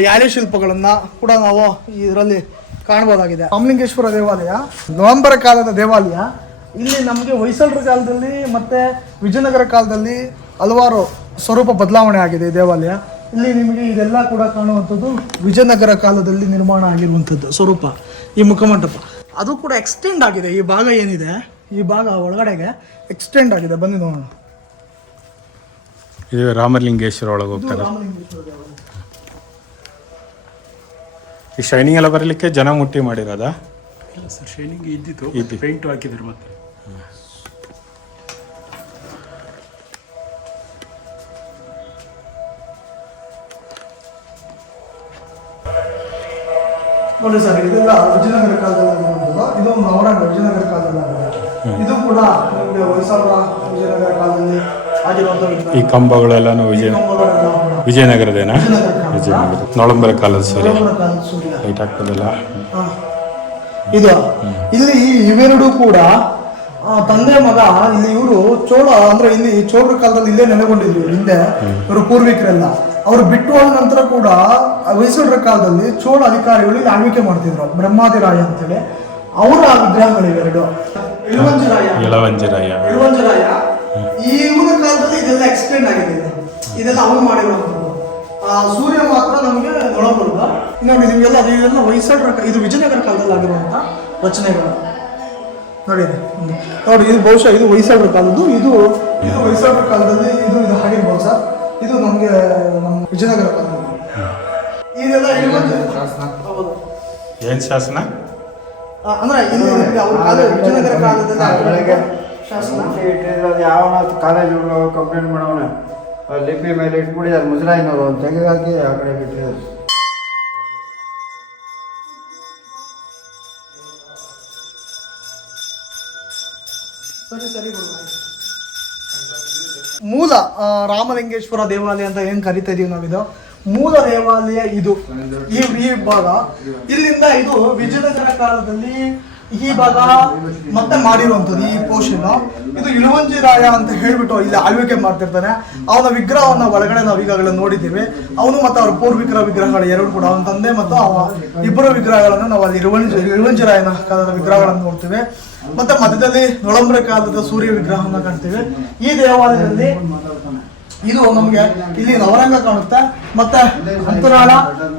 ಯಾಳಿ ಶಿಲ್ಪಗಳನ್ನ ಕೂಡ ನಾವು ಇದರಲ್ಲಿ ಕಾಣಬಹುದಾಗಿದೆ. ರಾಮಲಿಂಗೇಶ್ವರ ದೇವಾಲಯ ನವೆಂಬರ್ ಕಾಲದ ದೇವಾಲಯ. ಇಲ್ಲಿ ನಮಗೆ ಹೊಯ್ಸಳರ ಕಾಲದಲ್ಲಿ ಮತ್ತೆ ವಿಜಯನಗರ ಕಾಲದಲ್ಲಿ ಹಲವಾರು ಸ್ವರೂಪ ಬದಲಾವಣೆ ಆಗಿದೆ ಈ ದೇವಾಲಯ. ಇಲ್ಲಿ ನಿಮಗೆ ಇದೆಲ್ಲ ಕೂಡ ಕಾಣುವಂಥದ್ದು ವಿಜಯನಗರ ಕಾಲದಲ್ಲಿ ನಿರ್ಮಾಣ ಆಗಿರುವಂಥದ್ದು ಸ್ವರೂಪ. ಈ ಮುಖಮಂಟಪ ಅದು ಕೂಡ ಎಕ್ಸ್ಟೆಂಡ್ ಆಗಿದೆ. ಈ ಭಾಗ ಏನಿದೆ ಈ ಭಾಗ ಒಳಗಡೆಗೆ ಎಕ್ಸ್ಟೆಂಡ್ ಆಗಿದೆ. ಬನ್ನಿ ನೋಡೋಣ. ಇದು ರಾಮಲಿಂಗೇಶ್ವರ ಒಳಗೆ ಹೋಗ್ತಾರೆ. ಈ ಶೈನಿಂಗ್ ಎಲ್ಲ ಬರಲಿಕ್ಕೆ ಜನ ಮುಟ್ಟಿ ಮಾಡಿರೋದಾ? ಇಲ್ಲ ಸರ್, ಶೈನಿಂಗ್ ಇದ್ದಿತ್ತು, ಪೇಂಟ್ ಹಾಕಿದ್ರು. ಮತ್ತೆ ನೋಡಿ ಸರ್, ಇದೆಲ್ಲ ವಿಜಯನಗರ ಕಾಲದಲ್ಲಿ ಇದು ನವರಂಗ ವಿಜಯನಗರ ಕಾಲದಲ್ಲಿ. ಇದು ಕೂಡ ನಿಮಗೆ ಹೊಯ್ಸಳರ ವಿಜಯನಗರ ಕಾಲದಲ್ಲಿ ಆಗಿರುವಂತಹ ಈ ಕಂಬಗಳೆಲ್ಲಾನು ವಿಜಯನಗರದೇನಾ? ವಿಜಯನಗರ ನವೆಂಬರ್ ಕಾಲದ ಸೂರ್ಯ ಲೈಟ್ ಹಾಕ್ತದಲ್ಲ ಇದು. ಇಲ್ಲಿ ಇವೆರಡು ಕೂಡ ತಂದೆ ಮಗ. ಇಲ್ಲಿ ಇವರು ಚೋಳ ಅಂದ್ರೆ ಇಲ್ಲಿ ಚೋಳರ ಕಾಲದಲ್ಲಿ ಇಲ್ಲೇ ನೆಲೆಗೊಂಡಿದ್ರು ಹಿಂದೆ ಇವರು ಪೂರ್ವಿಕರೆಲ್ಲ. ಅವರು ಬಿಟ್ಟು ಹೋದ ನಂತರ ಕೂಡ ಹೊಯ್ಸಳರ ಕಾಲದಲ್ಲಿ ಚೋಳ ಅಧಿಕಾರಿಗಳು ಇಲ್ಲಿ ಆಳ್ವಿಕೆ ಮಾಡ್ತಿದ್ರು. ಬ್ರಹ್ಮಾದಿರಾಯ ಅಂತೇಳಿ ಅವರ ವಿಗ್ರಹಗಳಿವೆರಡು. ಇಳುವಂಜರಾಯ ಇವರ ಕಾಲದಲ್ಲಿ ಇದೆಲ್ಲ ಎಕ್ಸ್ಟೆಂಡ್ ಆಗಿದೆ. ಇದೆಲ್ಲ ಅವರು ಮಾಡಿರುವಂಥದ್ದು. ಸೂರ್ಯ ಮಾತ್ರ ನಮಗೆ ನೊಳಬರುದ. ನೋಡಿ ನಿಮಗೆಲ್ಲ ಇದೆಲ್ಲ ಹೊಯ್ಸಳರ, ಇದು ವಿಜಯನಗರ ಕಾಲದಲ್ಲಿ ಆಗಿರುವಂಥ ರಚನೆಗಳು ನೋಡಿ. ಇದು ಬಹುಶಃ ಇದು ಹೊಯ್ಸಳರ ಕಾಲದ್ದು. ಇದು ಹೊಯ್ಸಳರ ಕಾಲದಲ್ಲಿ ಇದು ಆಗಿರ್ಬೋದು ಸರ್. ಇದು ನಮಗೆ ನಮ್ಮ ವಿಜಯನಗರ ಕಾಲದಲ್ಲಿ ಇದೆಲ್ಲ ಏನ್ ಶಾಸನ ಅಂದ್ರೆ ಇಲ್ಲಿ ಅವ್ರ ಕಾಲ ವಿಜಯನಗರ ಕಾಲದಲ್ಲಿ ಶಾಸನ. ಯಾವ ಕಾಲೇಜ್ ಕಂಪ್ಲೇಂಟ್ ಮಾಡೋಣ ಲಿಪಿ ಮೇಲೆ ಇಟ್ಬಿಟ್ಟಿದ್ದಾರೆ ಮುಜರಾಯಿನವರು ತೆಗೆದಾಕಿ ಆ ಕಡೆ ಬಿಟ್ಟಿದ್ದಾರೆ. ಸರಿ ಮೂಲ ರಾಮಲಿಂಗೇಶ್ವರ ದೇವಾಲಯ ಅಂತ ಏನ್ ಕರಿತಾ ಇದೀವಿ ನಾವಿದು ಮೂಲ ದೇವಾಲಯ. ಇದು ಈ ಭಾಗ ಇಲ್ಲಿಂದ ಇದು ವಿಜಯನಗರ ಕಾಲದಲ್ಲಿ ಈ ಭಾಗ ಮತ್ತೆ ಮಾಡಿರುವಂಥದ್ದು. ಈ ಪೋರ್ಷನ್ ಇದು ಇಳುವಂಜಿರಾಯ ಅಂತ ಹೇಳ್ಬಿಟ್ಟು ಇಲ್ಲಿ ಆಳ್ವಿಕೆ ಮಾಡ್ತಿರ್ತಾನೆ. ಅವನ ವಿಗ್ರಹವನ್ನ ಒಳಗಡೆ ನಾವು ಈಗಾಗಲೇ ನೋಡಿದ್ದೀವಿ. ಅವನು ಮತ್ತೆ ಅವ್ರ ಪೂರ್ವಿಕರ ವಿಗ್ರಹಗಳು ಎರಡು ಕೂಡ, ಅವನ ತಂದೆ ಮತ್ತು ಅವ ಇಬ್ಬರು ವಿಗ್ರಹಗಳನ್ನು ನಾವು ಅಲ್ಲಿ ಇಳುವಂಜಿರಾಯನ ಕಾಲದ ವಿಗ್ರಹಗಳನ್ನು ನೋಡ್ತೀವಿ. ಮತ್ತೆ ಮಧ್ಯದಲ್ಲಿ ನೊಳಂಬರ ಕಾಲದ ಸೂರ್ಯ ವಿಗ್ರಹವನ್ನ ಕಾಣ್ತೀವಿ. ಈ ದೇವಾಲಯದಲ್ಲಿ ಇದು ನಮಗೆ ಇಲ್ಲಿ ನವರಂಗ ಕಾಣುತ್ತೆ, ಮತ್ತೆ ಅಂತರಾಳ,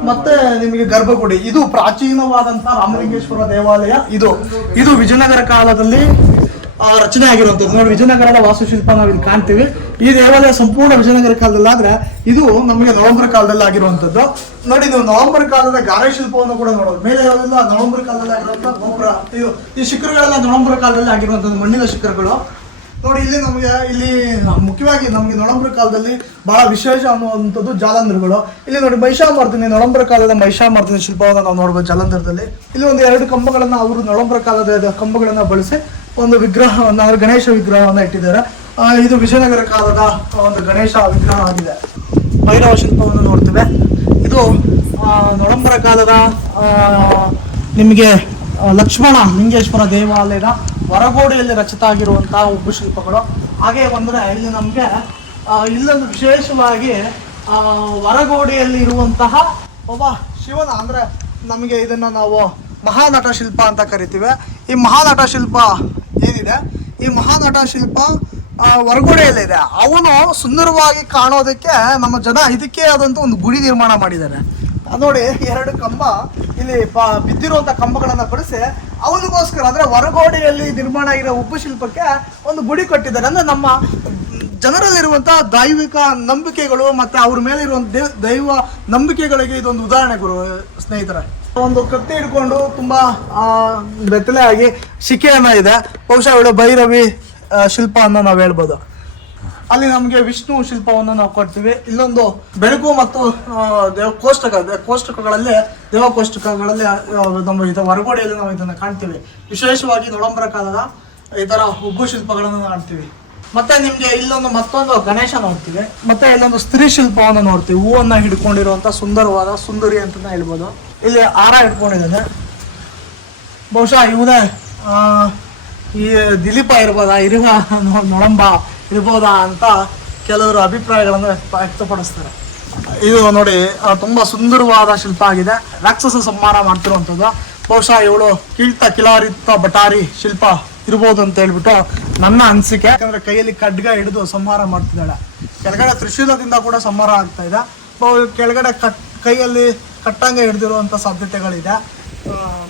ಮತ್ತೆ ನಿಮಗೆ ಗರ್ಭಗುಡಿ. ಇದು ಪ್ರಾಚೀನವಾದಂತಹ ರಾಮಲಿಂಗೇಶ್ವರ ದೇವಾಲಯ. ಇದು ವಿಜಯನಗರ ಕಾಲದಲ್ಲಿ ರಚನೆ ಆಗಿರುವಂಥದ್ದು. ನೋಡಿ, ವಿಜಯನಗರದ ವಾಸ್ತುಶಿಲ್ಪ ನಾವು ಇಲ್ಲಿ ಕಾಣ್ತೀವಿ. ಈ ದೇವಾಲಯ ಸಂಪೂರ್ಣ ವಿಜಯನಗರ ಕಾಲದಲ್ಲಿ ಆದ್ರೆ ಇದು ನಮಗೆ ನವೆಂಬರ್ ಕಾಲದಲ್ಲಿ ಆಗಿರುವಂಥದ್ದು. ನೋಡಿ, ನೀವು ನವೆಂಬರ್ ಕಾಲದ ಗಾರೆ ಶಿಲ್ಪವನ್ನು ಕೂಡ ನೋಡೋದು. ಮೇಲೆ ಇರೋದ್ರಿಂದ ನವೆಂಬರ್ ಕಾಲದಲ್ಲಿ ಆಗಿರುವಂತಹ ಗೋಪುರ. ಈ ಶಿಖರಗಳೆಲ್ಲ ನವೆಂಬರ್ ಕಾಲದಲ್ಲಿ ಆಗಿರುವಂಥದ್ದು, ಮಣ್ಣಿನ ಶಿಖರಗಳು. ನೋಡಿ, ಇಲ್ಲಿ ಮುಖ್ಯವಾಗಿ ನಮಗೆ ನೊಳಂಬರ ಕಾಲದಲ್ಲಿ ಬಹಳ ವಿಶೇಷ ಅನ್ನುವಂಥದ್ದು ಜಾಲಂಧರಗಳು. ಇಲ್ಲಿ ನೋಡಿ, ಮಹಿಷಾಮರ್ದಿನಿ, ನೊಳಂಬರ ಕಾಲದ ಮಹಿಷಾಮರ್ದಿನಿ ಶಿಲ್ಪವನ್ನು ನಾವು ನೋಡ್ಬೋದು ಜಾಲಂಧರದಲ್ಲಿ. ಇಲ್ಲಿ ಒಂದು 2 ಕಂಬಗಳನ್ನ ಅವರು ನೊಳಂಬರ ಕಾಲದ ಕಂಬಗಳನ್ನ ಬಳಸಿ ಒಂದು ವಿಗ್ರಹವನ್ನ, ಅಂದ್ರೆ ಗಣೇಶ ವಿಗ್ರಹವನ್ನ ಇಟ್ಟಿದ್ದಾರೆ. ಇದು ವಿಜಯನಗರ ಕಾಲದ ಒಂದು ಗಣೇಶ ವಿಗ್ರಹ ಆಗಿದೆ. ಭೈರವ ಶಿಲ್ಪವನ್ನು ನೋಡ್ತೇವೆ. ಇದು ನೊಳಂಬರ ಕಾಲದ ನಿಮಗೆ ಲಕ್ಷ್ಮಣ ಲಿಂಗೇಶ್ವರ ದೇವಾಲಯದ ಹೊರಗೋಡೆಯಲ್ಲಿ ರಚಿತ ಆಗಿರುವಂತಹ ಉಬ್ಬು ಶಿಲ್ಪಗಳು. ಹಾಗೆ ಬಂದರೆ ಇಲ್ಲಿ ನಮಗೆ ಇಲ್ಲೊಂದು ವಿಶೇಷವಾಗಿ ಹೊರಗೋಡೆಯಲ್ಲಿ ಇರುವಂತಹ ಒಬ್ಬ ಶಿವನ, ಅಂದರೆ ನಮಗೆ ಇದನ್ನು ನಾವು ಮಹಾನಟ ಶಿಲ್ಪ ಅಂತ ಕರಿತೀವಿ. ಈ ಮಹಾನಟ ಶಿಲ್ಪ ಏನಿದೆ, ಈ ಮಹಾನಟ ಶಿಲ್ಪ ಹೊರಗೋಡೆಯಲ್ಲಿದೆ. ಅವನು ಸುಂದರವಾಗಿ ಕಾಣೋದಕ್ಕೆ ನಮ್ಮ ಜನ ಇದಕ್ಕೆ ಆದಂಥ ಒಂದು ಗುಡಿ ನಿರ್ಮಾಣ ಮಾಡಿದ್ದಾರೆ. ನೋಡಿ, 2 ಕಂಬ ಇಲ್ಲಿ ಬಿದ್ದಿರುವಂಥ ಕಂಬಗಳನ್ನು ಕಳಿಸಿ ಅವನಿಗೋಸ್ಕರ, ಅಂದರೆ ಹೊರಗೋಡೆಯಲ್ಲಿ ನಿರ್ಮಾಣ ಆಗಿರೋ ಉಬ್ಬು ಶಿಲ್ಪಕ್ಕೆ ಒಂದು ಗುಡಿ ಕಟ್ಟಿದ್ದಾರೆ. ಅಂದರೆ ನಮ್ಮ ಜನರಲ್ಲಿರುವಂಥ ದೈವಿಕ ನಂಬಿಕೆಗಳು ಮತ್ತು ಅವ್ರ ಮೇಲೆ ಇರುವಂಥ ದೈವ ನಂಬಿಕೆಗಳಿಗೆ ಇದೊಂದು ಉದಾಹರಣೆ ಗುರು ಸ್ನೇಹಿತರೆ. ಒಂದು ಕತ್ತಿ ಹಿಡ್ಕೊಂಡು ತುಂಬ ಬೆತ್ತಲೆ ಆಗಿ ಶಿಕೆಯನ್ನ ಇದೆ. ಬಹುಶಃ ಇವಳು ಭೈರವಿ ಶಿಲ್ಪ ಅನ್ನು ನಾವು ಹೇಳ್ಬೋದು. ಅಲ್ಲಿ ನಮಗೆ ವಿಷ್ಣು ಶಿಲ್ಪವನ್ನು ನಾವು ಕೊಡ್ತೀವಿ. ಇಲ್ಲೊಂದು ಬೆಳಕು ಮತ್ತು ಕೋಷ್ಟಕಗಳಲ್ಲಿ ದೇವಕೋಷ್ಟಕಗಳಲ್ಲಿ ನಮ್ಮ ಇದು ಹೊರಗೋಡೆಯಲ್ಲಿ ನಾವು ಇದನ್ನು ಕಾಣ್ತೀವಿ. ವಿಶೇಷವಾಗಿ ನೊಳಂಬರ ಕಾಲದ ಈ ಥರ ಉಬ್ಬು ಶಿಲ್ಪಗಳನ್ನು ಕಾಣ್ತೀವಿ. ಮತ್ತೆ ನಿಮಗೆ ಇಲ್ಲೊಂದು ಮತ್ತೊಂದು ಗಣೇಶ ನೋಡ್ತೀವಿ. ಮತ್ತೆ ಇಲ್ಲೊಂದು ಸ್ತ್ರೀ ಶಿಲ್ಪವನ್ನು ನೋಡ್ತೀವಿ. ಹೂವನ್ನ ಹಿಡ್ಕೊಂಡಿರುವಂಥ ಸುಂದರವಾದ ಸುಂದರಿ ಅಂತ ಹೇಳ್ಬೋದು. ಇಲ್ಲಿ ಹಾರ ಹಿಡ್ಕೊಂಡಿದ್ದಾನೆ. ಬಹುಶಃ ಇವನೇ ಈ ದಿಲೀಪ ಇರ್ಬೋದಾ, ಇರುವ ನೊಳಂಬ ಇರ್ಬೋದಾ ಅಂತ ಕೆಲವರು ಅಭಿಪ್ರಾಯಗಳನ್ನು ವ್ಯಕ್ತಪಡಿಸ್ತಾರೆ. ಇದು ನೋಡಿ ತುಂಬ ಸುಂದರವಾದ ಶಿಲ್ಪ ಆಗಿದೆ. ರಾಕ್ಷಸ ಸಂಹಾರ ಮಾಡ್ತಿರುವಂಥದ್ದು. ಬಹುಶಃ ಇವಳು ಕಿಲಾರಿತ್ತ ಬಟಾರಿ ಶಿಲ್ಪ ಇರ್ಬೋದು ಅಂತ ಹೇಳ್ಬಿಟ್ಟು ನನ್ನ ಅನಿಸಿಕೆ. ಯಾಕಂದ್ರೆ ಕೈಯಲ್ಲಿ ಖಡ್ಗ ಹಿಡಿದು ಸಂಹಾರ ಮಾಡ್ತಿದ್ದಾಳೆ. ಕೆಳಗಡೆ ತ್ರಿಶೂಲದಿಂದ ಕೂಡ ಸಂಹಾರ ಆಗ್ತಾ ಇದೆ. ಕೆಳಗಡೆ ಕೈಯಲ್ಲಿ ಕಟ್ಟಂಗ ಹಿಡಿದಿರುವಂಥ ಸಾಧ್ಯತೆಗಳಿದೆ.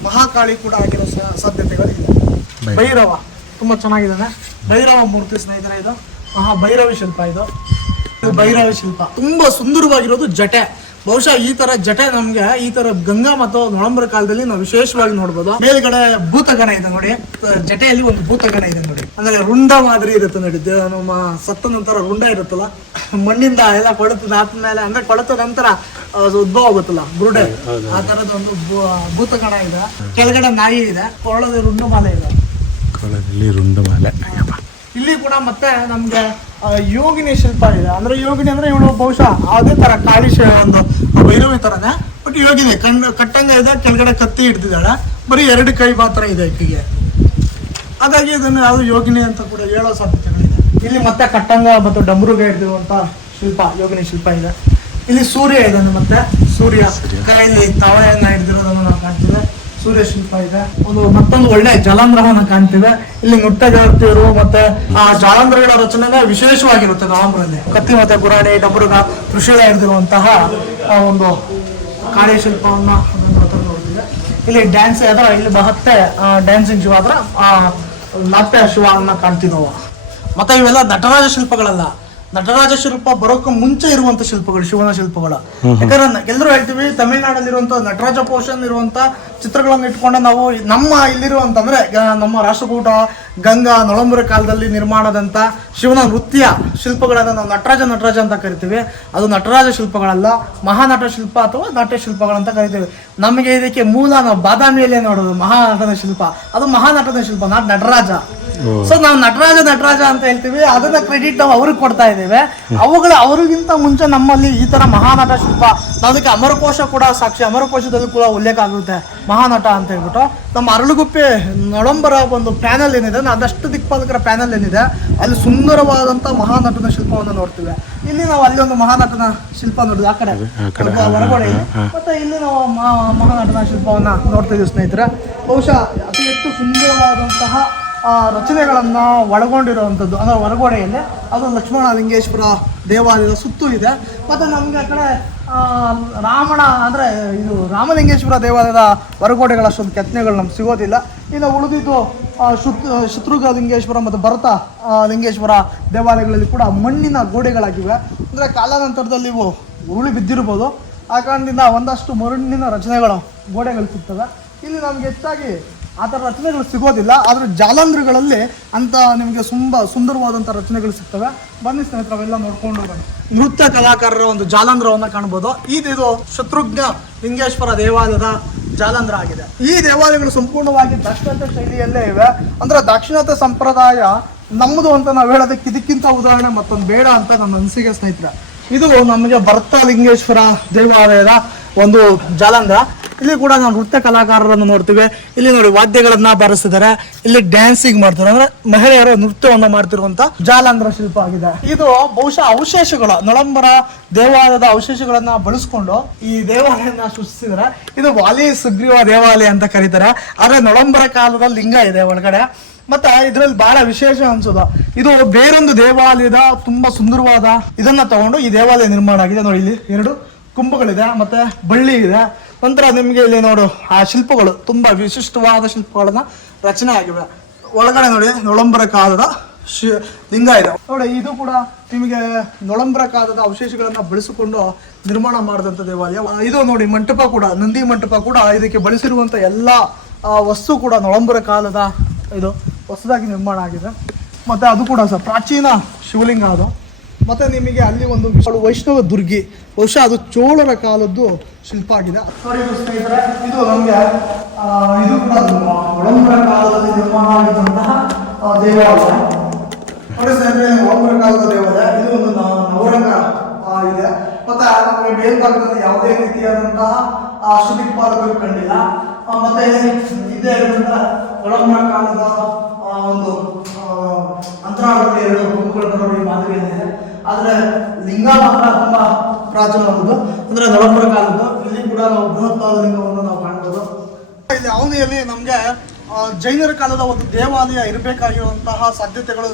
ಮಹಾಕಾಳಿ ಕೂಡ ಆಗಿರೋ ಸಾಧ್ಯತೆಗಳಿದೆ. ಭೈರವ ತುಂಬ ಚೆನ್ನಾಗಿದ್ದಾನೆ. ಭೈರವ ಮೂರ್ತಿ ಸ್ನೇಹಿತರೆ, ಇದು ಭೈರವಿ ಶಿಲ್ಪ. ಇದು ಭೈರವಿ ಶಿಲ್ಪ ತುಂಬಾ ಸುಂದರವಾಗಿರೋದು ಜಟೆ. ಬಹುಶಃ ಈ ತರ ಜಟೆ ನಮ್ಗೆ ಈ ತರ ಗಂಗಾ ಮತ್ತು ನೊಳಂಬರ ಕಾಲದಲ್ಲಿ ನಾವು ವಿಶೇಷವಾಗಿ ನೋಡ್ಬೋದು. ಮೇಲ್ಗಡೆ ಭೂತಗಣ ಇದೆ ನೋಡಿ, ಜಟೆಯಲ್ಲಿ ಒಂದು ಭೂತಗಣ ಇದೆ ನೋಡಿ. ಅಂದ್ರೆ ರುಂಡ ಮಾದರಿ ಇರುತ್ತೆ ನೋಡಿ. ನಮ್ಮ ಸತ್ತ ನಂತರ ರುಂಡ ಇರುತ್ತಲ್ಲ, ಮಣ್ಣಿಂದ ಎಲ್ಲ ಕೊಳತದ ಆದ್ಮೇಲೆ, ಅಂದ್ರೆ ಕೊಳತ ನಂತರ ಉದ್ಭವ ಆಗುತ್ತಲ್ಲ ಬುರುಡೆ, ಆ ತರದ ಒಂದು ಭೂತಗಣ ಇದೆ. ಕೆಳಗಡೆ ನಾಯಿ ಇದೆ. ಕೊಳದ ರುಂಡಮಾಲೆ ಇದೆ. ಇಲ್ಲಿ ಕೂಡ ಮತ್ತೆ ನಮ್ಗೆ ಯೋಗಿನಿ ಶಿಲ್ಪ ಇದೆ. ಅಂದ್ರೆ ಯೋಗಿನಿ ಅಂದ್ರೆ ಇವಳು ಬಹುಶಃ ಅದೇ ತರ ಕಾಳಿ ಒಂದು ಭೈರವಿ ತರನೇ, ಬಟ್ ಯೋಗಿನಿ ಕಟ್ಟಂಗ ಇದೆ. ಕೆಳಗಡೆ ಕತ್ತಿ ಹಿಡ್ದಿದ್ದಾಳೆ. ಬರೀ 2 ಕೈ ಮಾತ್ರ ಇದೆ ಈಕೆಗೆ. ಹಾಗಾಗಿ ಇದನ್ನು ಯಾವುದು ಯೋಗಿನಿ ಅಂತ ಕೂಡ ಹೇಳೋ ಸಾಧ್ಯತೆಗಳಿದೆ. ಇಲ್ಲಿ ಮತ್ತೆ ಕಟ್ಟಂಗ ಮತ್ತು ಡಮರುಗ ಹಿಡಿದಿರುವಂತ ಶಿಲ್ಪ ಯೋಗಿನಿ ಶಿಲ್ಪ ಇದೆ. ಇಲ್ಲಿ ಸೂರ್ಯ ಇದೆ. ಮತ್ತೆ ಸೂರ್ಯ ಕೈಯಲ್ಲಿ ತವಳೆಯನ್ನ ಹಿಡಿದಿರೋದನ್ನು ನಾವು ಕಾಣ್ತೀವಿ. ಸೂರ್ಯ ಶಿಲ್ಪ ಇದೆ. ಮತ್ತೊಂದು ಒಳ್ಳೆ ಜಲಾಂಧ್ರವನ್ನ ಕಾಣ್ತೀವಿ. ಇಲ್ಲಿ ನೃತ್ಯಗಾರ್ತಿಯರು ಮತ್ತೆ ಆ ಜಲಾಂಧ್ರಗಳ ರಚನೆ ವಿಶೇಷವಾಗಿರುತ್ತೆ. ನವಂಬರಲ್ಲಿ ಕತ್ತಿ ಮತ್ತೆ ಗುರಾಣಿ ಡಮರುಗ ತ್ರಿಶೂಲ ಹಿಡಿದಿರುವಂತಹ ಒಂದು ಕಾಳಿ ಶಿಲ್ಪವನ್ನ ನೋಡ್ತೀವಿ. ಇಲ್ಲಿ ಡ್ಯಾನ್ಸ್ ಆದ್ರೆ ಇಲ್ಲಿ ಮತ್ತೆ ಡ್ಯಾನ್ಸಿಂಗ್ ಶಿವ ಆದ್ರೆ ನಾಟ್ಯ ಶಿವನ್ನ ಕಾಣ್ತೀವಿ ನಾವು. ಮತ್ತೆ ಇವೆಲ್ಲ ನಟರಾಜ ಶಿಲ್ಪಗಳಲ್ಲ. ನಟರಾಜ ಶಿಲ್ಪ ಬರೋಕೆ ಮುಂಚೆ ಇರುವಂತ ಶಿಲ್ಪಗಳು, ಶಿವನ ಶಿಲ್ಪಗಳು. ಯಾಕಂದ್ರೆ ಎಲ್ಲರೂ ಹೇಳ್ತೀವಿ ತಮಿಳ್ನಾಡಲ್ಲಿರುವಂತ ನಟರಾಜ ಪೋಷನ್ ಇರುವಂತ ಚಿತ್ರಗಳನ್ನು ಇಟ್ಕೊಂಡು ನಾವು ನಮ್ಮ ಇಲ್ಲಿರುವಂತ ಅಂದ್ರೆ ನಮ್ಮ ರಾಷ್ಟ್ರಕೂಟ ಗಂಗಾ ನೊಳಂಬರ ಕಾಲದಲ್ಲಿ ನಿರ್ಮಾಣದಂತ ಶಿವನ ನೃತ್ಯ ಶಿಲ್ಪಗಳನ್ನ ನಾವು ನಟರಾಜ ಅಂತ ಕರಿತೀವಿ. ಅದು ನಟರಾಜ ಶಿಲ್ಪಗಳಲ್ಲ, ಮಹಾನಟ ಶಿಲ್ಪ ಅಥವಾ ನಾಟ್ಯ ಶಿಲ್ಪಗಳಂತ ಕರಿತೀವಿ. ನಮಗೆ ಇದಕ್ಕೆ ಮೂಲ ನಾವು ಬಾದಾಮಿಯಲ್ಲೇ ನೋಡೋದು ಮಹಾನಟನ ಶಿಲ್ಪ. ಅದು ಮಹಾನಟನ ಶಿಲ್ಪ, ನಾಟ್ ನಟರಾಜ. ಸೊ ನಾವು ನಟರಾಜ ಅಂತ ಹೇಳ್ತೀವಿ. ಅದನ್ನ ಕ್ರೆಡಿಟ್ ನಾವು ಅವ್ರಿಗೆ ಕೊಡ್ತಾ ಇದ್ದೇವೆ. ಅವ್ರಿಗಿಂತ ಮುಂಚೆ ನಮ್ಮಲ್ಲಿ ಈ ತರ ಮಹಾನಟ ಶಿಲ್ಪ, ಅದಕ್ಕೆ ಅಮರಕೋಶ ಕೂಡ ಸಾಕ್ಷಿ. ಅಮರಕೋಶದಲ್ಲಿ ಕೂಡ ಉಲ್ಲೇಖ ಆಗುತ್ತೆ ಮಹಾನಟ ಅಂತ ಹೇಳ್ಬಿಟ್ಟು. ನಮ್ಮ ಅರಳುಗುಪ್ಪೆ ನೊಳಂಬರ ಒಂದು ಪ್ಯಾನಲ್ ಏನಿದೆ, ಅದಷ್ಟು ದಿಕ್ಪಾಲಕರ ಪ್ಯಾನಲ್ ಏನಿದೆ, ಅಲ್ಲಿ ಸುಂದರವಾದಂತ ಮಹಾನಟನ ಶಿಲ್ಪವನ್ನು ನೋಡ್ತೀವಿ. ಇಲ್ಲಿ ನಾವು ಅಲ್ಲಿ ಒಂದು ಮಹಾನಟನ ಶಿಲ್ಪ ನೋಡಿದ್ವಿ ಆ ಕಡೆ ಹೊರಗಡೆ. ಮತ್ತೆ ಇಲ್ಲಿ ನಾವು ಮಹಾನಟನ ಶಿಲ್ಪವನ್ನ ನೋಡ್ತಿದ್ವಿ ಸ್ನೇಹಿತರೆ. ಬಹುಶಃ ಅತಿ ಹೆಚ್ಚು ಸುಂದರವಾದಂತಹ ರಚನೆಗಳನ್ನ ಒಳಗೊಂಡಿರುವಂಥದ್ದು ಅಂದ್ರೆ ಹೊರಗೋಡೆಯಲ್ಲಿ ಅದು ಲಕ್ಷ್ಮಣ ಲಿಂಗೇಶ್ವರ ದೇವಾಲಯದ ಸುತ್ತು ಇದೆ. ಮತ್ತೆ ನಮ್ಗೆ ಆ ಕಡೆ ರಾಮಣ ಅಂದ್ರೆ ಇದು ರಾಮಲಿಂಗೇಶ್ವರ ದೇವಾಲಯದ ಹೊರಗೋಡೆಗಳ ಅಷ್ಟೊಂದು ಕೆತ್ತನೆಗಳು ನಮ್ಗೆ ಸಿಗೋದಿಲ್ಲ. ಇನ್ನು ಉಳಿದಿದ್ದು ಶತ್ರುಘ್ನ ಲಿಂಗೇಶ್ವರ ಮತ್ತು ಭರತ ಲಿಂಗೇಶ್ವರ ದೇವಾಲಯಗಳಲ್ಲಿ ಕೂಡ ಮಣ್ಣಿನ ಗೋಡೆಗಳಾಗಿವೆ. ಅಂದರೆ ಕಾಲಾನಂತರದಲ್ಲಿ ಇವು ಉರುಳಿ ಬಿದ್ದಿರ್ಬೋದು. ಆ ಕಾರಣದಿಂದ ಒಂದಷ್ಟು ಮಣ್ಣಿನ ರಚನೆಗಳು ಗೋಡೆಗಳು ಸಿಗ್ತವೆ. ಇಲ್ಲಿ ನಮ್ಗೆ ಹೆಚ್ಚಾಗಿ ಆ ಥರ ರಚನೆಗಳು ಸಿಗೋದಿಲ್ಲ. ಆದರೆ ಜಾಲಂಧ್ರಗಳಲ್ಲಿ ಅಂತ ನಿಮಗೆ ತುಂಬ ಸುಂದರವಾದಂಥ ರಚನೆಗಳು ಸಿಗ್ತವೆ. ಬನ್ನಿ ಸ್ನೇಹಿತರೆ, ಅವೆಲ್ಲ ನೋಡ್ಕೊಂಡು ಹೋಗೋಣ. ನೃತ್ಯ ಕಲಾಕಾರರ ಒಂದು ಜಾಲಂಧ್ರವನ್ನು ಕಾಣ್ಬೋದು. ಇದು ಶತ್ರುಘ್ನ ಲಿಂಗೇಶ್ವರ ದೇವಾಲಯದ ಜಾಲಂಧ್ರ ಆಗಿದೆ. ಈ ದೇವಾಲಯಗಳು ಸಂಪೂರ್ಣವಾಗಿ ದಾಕ್ಷಿಣಾತ್ಯ ಶೈಲಿಯಲ್ಲೇ ಇವೆ. ಅಂದ್ರೆ ದಾಕ್ಷಿಣಾತ್ಯ ಸಂಪ್ರದಾಯ ನಮ್ಮದು ಅಂತ ನಾವು ಹೇಳೋದಕ್ಕೆ ಇದಕ್ಕಿಂತ ಉದಾಹರಣೆ ಮತ್ತೊಂದು ಬೇಡ ಅಂತ ನನ್ನ ಅನಿಸಿಕೆ ಸ್ನೇಹಿತರೆ. ಇದು ನಮಗೆ ಭರತ ಲಿಂಗೇಶ್ವರ ದೇವಾಲಯದ ಒಂದು ಜಾಲಂಧ್ರ. ಇಲ್ಲಿ ಕೂಡ ನಾವು ನೃತ್ಯ ಕಲಾಕಾರರನ್ನು ನೋಡ್ತೀವಿ. ಇಲ್ಲಿ ನೋಡಿ ವಾದ್ಯಗಳನ್ನ ಬಾರಿಸ್ತಿದ್ದಾರೆ, ಇಲ್ಲಿ ಡ್ಯಾನ್ಸಿಂಗ್ ಮಾಡ್ತಾರೆ, ಅಂದ್ರೆ ಮಹಿಳೆಯರು ನೃತ್ಯವನ್ನ ಮಾಡ್ತಿರುವಂತ ಜಾಲಾಂಧ್ರ ಶಿಲ್ಪ ಆಗಿದೆ. ಇದು ಬಹುಶಃ ಅವಶೇಷಗಳು, ನೊಳಂಬರ ದೇವಾಲಯದ ಅವಶೇಷಗಳನ್ನ ಬಳಸ್ಕೊಂಡು ಈ ದೇವಾಲಯನ ಸೃಷ್ಟಿಸಿದ್ದಾರೆ. ಇದು ವಾಲಿ ಸುಗ್ರೀವ ದೇವಾಲಯ ಅಂತ ಕರೀತಾರೆ. ಆದ್ರೆ ನೊಳಂಬರ ಕಾಲದ ಲಿಂಗ ಇದೆ ಒಳಗಡೆ. ಮತ್ತೆ ಇದ್ರಲ್ಲಿ ಬಹಳ ವಿಶೇಷ ಅನ್ಸೋದು, ಇದು ಬೇರೊಂದು ದೇವಾಲಯದ ತುಂಬಾ ಸುಂದರವಾದ ಇದನ್ನ ತಗೊಂಡು ಈ ದೇವಾಲಯ ನಿರ್ಮಾಣ ಆಗಿದೆ. ನೋಡಿ ಇಲ್ಲಿ 2 ಕುಂಭಗಳಿದೆ, ಮತ್ತೆ ಬಳ್ಳಿ ಇದೆ. ನಂತರ ನಿಮ್ಗೆ ಇಲ್ಲಿ ನೋಡು ಆ ಶಿಲ್ಪಗಳು ತುಂಬಾ ವಿಶಿಷ್ಟವಾದ ಶಿಲ್ಪಗಳನ್ನ ರಚನೆ ಆಗಿವೆ. ಒಳಗಡೆ ನೋಡಿ ನೊಳಂಬರ ಕಾಲದ ಲಿಂಗ ಇದೆ ನೋಡಿ. ಇದು ಕೂಡ ನಿಮಗೆ ನೊಳಂಬರ ಕಾಲದ ಅವಶೇಷಗಳನ್ನ ಬಳಸಿಕೊಂಡು ನಿರ್ಮಾಣ ಮಾಡಿದಂತ ದೇವಾಲಯ. ಇದು ನೋಡಿ ಮಂಟಪ ಕೂಡ, ನಂದಿ ಮಂಟಪ ಕೂಡ ಇದಕ್ಕೆ ಬಳಸಿರುವಂತ ಎಲ್ಲಾ ವಸ್ತು ಕೂಡ ನೊಳಂಬರ ಕಾಲದ ಇದು ಹೊಸದಾಗಿ ನಿರ್ಮಾಣ ಆಗಿದೆ. ಮತ್ತೆ ಅದು ಕೂಡ ಸಹ ಪ್ರಾಚೀನ ಶಿವಲಿಂಗ ಅದು. ಮತ್ತೆ ನಿಮಗೆ ಅಲ್ಲಿ ಒಂದು ವೈಷ್ಣವ ದುರ್ಗಿ, ಬಹುಶಃ ಅದು ಚೋಳರ ಕಾಲದ್ದು ಶಿಲ್ಪ ಆಗಿದೆ. ನೋಡಿ ಸ್ನೇಹಿತರೆ, ಇದು ನಮಗೆ ಇದು ಕೂಡ ನೊಳಂಬರ ಕಾಲದಲ್ಲಿ ನಿರ್ಮಾಣ ಆಗಿದ್ದಂತಹ ದೇವಾಲಯ. ನೋಡಿ ಸ್ನೇಹಿತರೆ, ನೊಳಂಬರ ಕಾಲದ ದೇವಾಲಯ. ಇದು ಒಂದು ನವರಂಗ ಇದೆ. ಮತ್ತೆ ನಮಗೆ ಮೇಲ್ಭಾಗದಲ್ಲಿ ಯಾವುದೇ ರೀತಿಯಾದಂತಹ ಅಷ್ಟದಿಕ್ಪಾಲಕರು ಕಂಡಿಲ್ಲ. ಮತ್ತೆ ಇದೇ ನೊಳಂಬರ ಕಾಲದ ಒಂದು ಅಂತರಾಳದಲ್ಲಿ 2 ಗುಂಪುಗಳು ನೋಡಿ ಮಾದರಿ ಏನಿದೆ. ಆದ್ರೆ ಲಿಂಗ ಮಾತ್ರ ತುಂಬಾ ಪ್ರಾಚೀನವಾದದ್ದು, ಅಂದ್ರೆ ನೊಳಂಬರ ಕಾಲದ್ದು. ಇಲ್ಲಿ ಕೂಡ ನಾವು ಬೃಹತ್ತಾದ ಲಿಂಗವನ್ನು ನಾವು ಕಾಣ್ಬೋದು. ಇಲ್ಲಿ ಅವನಿಯಲ್ಲಿ ನಮ್ಗೆ ಜೈನರ ಕಾಲದ ಒಂದು ದೇವಾಲಯ ಇರಬೇಕಾಗಿರುವಂತಹ ಸಾಧ್ಯತೆಗಳು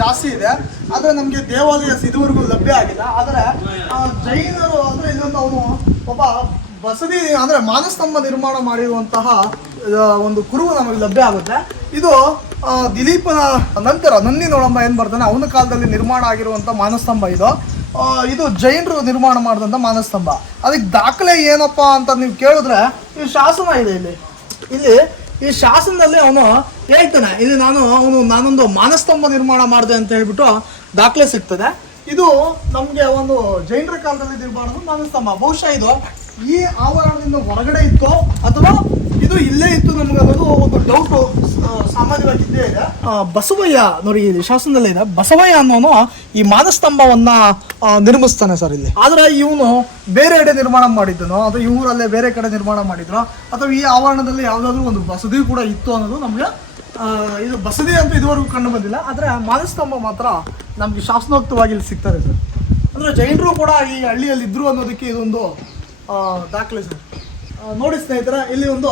ಜಾಸ್ತಿ ಇದೆ. ಆದ್ರೆ ನಮ್ಗೆ ದೇವಾಲಯ ಇದುವರೆಗೂ ಲಭ್ಯ ಆಗಿಲ್ಲ. ಆದ್ರೆ ಜೈನರು ಅಂದ್ರೆ ಇಲ್ಲೊಂದು ಅವನು ಒಬ್ಬ ಬಸದಿ ಅಂದ್ರೆ ಮಾನಸ್ತಂಭ ನಿರ್ಮಾಣ ಮಾಡಿರುವಂತಹ ಒಂದು ಕುರುಹು ನಮಗೆ ಲಭ್ಯ ಆಗುತ್ತೆ. ಇದು ದಿಲೀಪನ ನಂತರ ನಂದಿ ನೊಳಂಬ ಏನ್ ಬರ್ತಾನೆ ಅವನ ಕಾಲದಲ್ಲಿ ನಿರ್ಮಾಣ ಆಗಿರುವಂತ ಮಾನಸ್ತಂಭ ಇದು. ಇದು ಜೈನರು ನಿರ್ಮಾಣ ಮಾಡಿದಂತ ಮಾನಸ್ತಂಭ. ಅದಕ್ಕೆ ದಾಖಲೆ ಏನಪ್ಪಾ ಅಂತ ನೀವು ಕೇಳಿದ್ರೆ ಈ ಶಾಸನ ಇದೆ. ಇಲ್ಲಿ ಈ ಶಾಸನದಲ್ಲಿ ಅವನು ಹೇಳ್ತಾನೆ, ಇಲ್ಲಿ ನಾನೊಂದು ಮಾನಸ್ತಂಭ ನಿರ್ಮಾಣ ಮಾಡಿದೆ ಅಂತ ಹೇಳ್ಬಿಟ್ಟು ದಾಖಲೆ ಸಿಗ್ತದೆ. ಇದು ನಮ್ಗೆ ಒಂದು ಜೈನರ ಕಾಲದಲ್ಲಿ ನಿರ್ಮಾಣ ಮಾನಸ್ತಂಭ. ಬಹುಶಃ ಇದು ಈ ಆವರಣದಿಂದ ಹೊರಗಡೆ ಇತ್ತು ಅಥವಾ ಇದು ಇಲ್ಲೇ ಇತ್ತು, ನಮ್ಗೆ ಅನ್ನೋದು ಒಂದು ಡೌಟು ಸಾಮಾನ್ಯವಾಗಿ ಇದ್ದೇ ಇದೆ. ಬಸವಯ್ಯ ನೋಡಿ ಈ ಶಾಸನದಲ್ಲೇ ಇದೆ, ಬಸವಯ್ಯ ಅನ್ನೋನು ಈ ಮಾನಸ್ತಂಭವನ್ನ ನಿರ್ಮಿಸ್ತಾನೆ ಸರ್ ಇಲ್ಲಿ. ಆದ್ರೆ ಇವನು ಬೇರೆ ಕಡೆ ನಿರ್ಮಾಣ ಮಾಡಿದ್ದನೋ ಅಥವಾ ಈ ಊರಲ್ಲೇ ಬೇರೆ ಕಡೆ ನಿರ್ಮಾಣ ಮಾಡಿದ್ರು ಅಥವಾ ಈ ಆವರಣದಲ್ಲಿ ಯಾವ್ದಾದ್ರು ಒಂದು ಬಸದಿ ಕೂಡ ಇತ್ತು ಅನ್ನೋದು ನಮ್ಗೆ ಇದು ಬಸದಿ ಅಂತ ಇದುವರೆಗೂ ಕಂಡು ಬಂದಿಲ್ಲ. ಆದ್ರೆ ಮಾನಸ್ತಂಭ ಮಾತ್ರ ನಮ್ಗೆ ಶಾಸನೋಕ್ತವಾಗಿ ಇಲ್ಲಿ ಸಿಗ್ತಾರೆ ಸರ್. ಅಂದ್ರೆ ಜೈನರು ಕೂಡ ಈ ಹಳ್ಳಿಯಲ್ಲಿ ಇದ್ರು ಅನ್ನೋದಕ್ಕೆ ಇದೊಂದು ದಾಖಲೆ ಸರ್. ನೋಡಿ ಸ್ನೇಹಿತರೆ, ಇಲ್ಲಿ ಒಂದು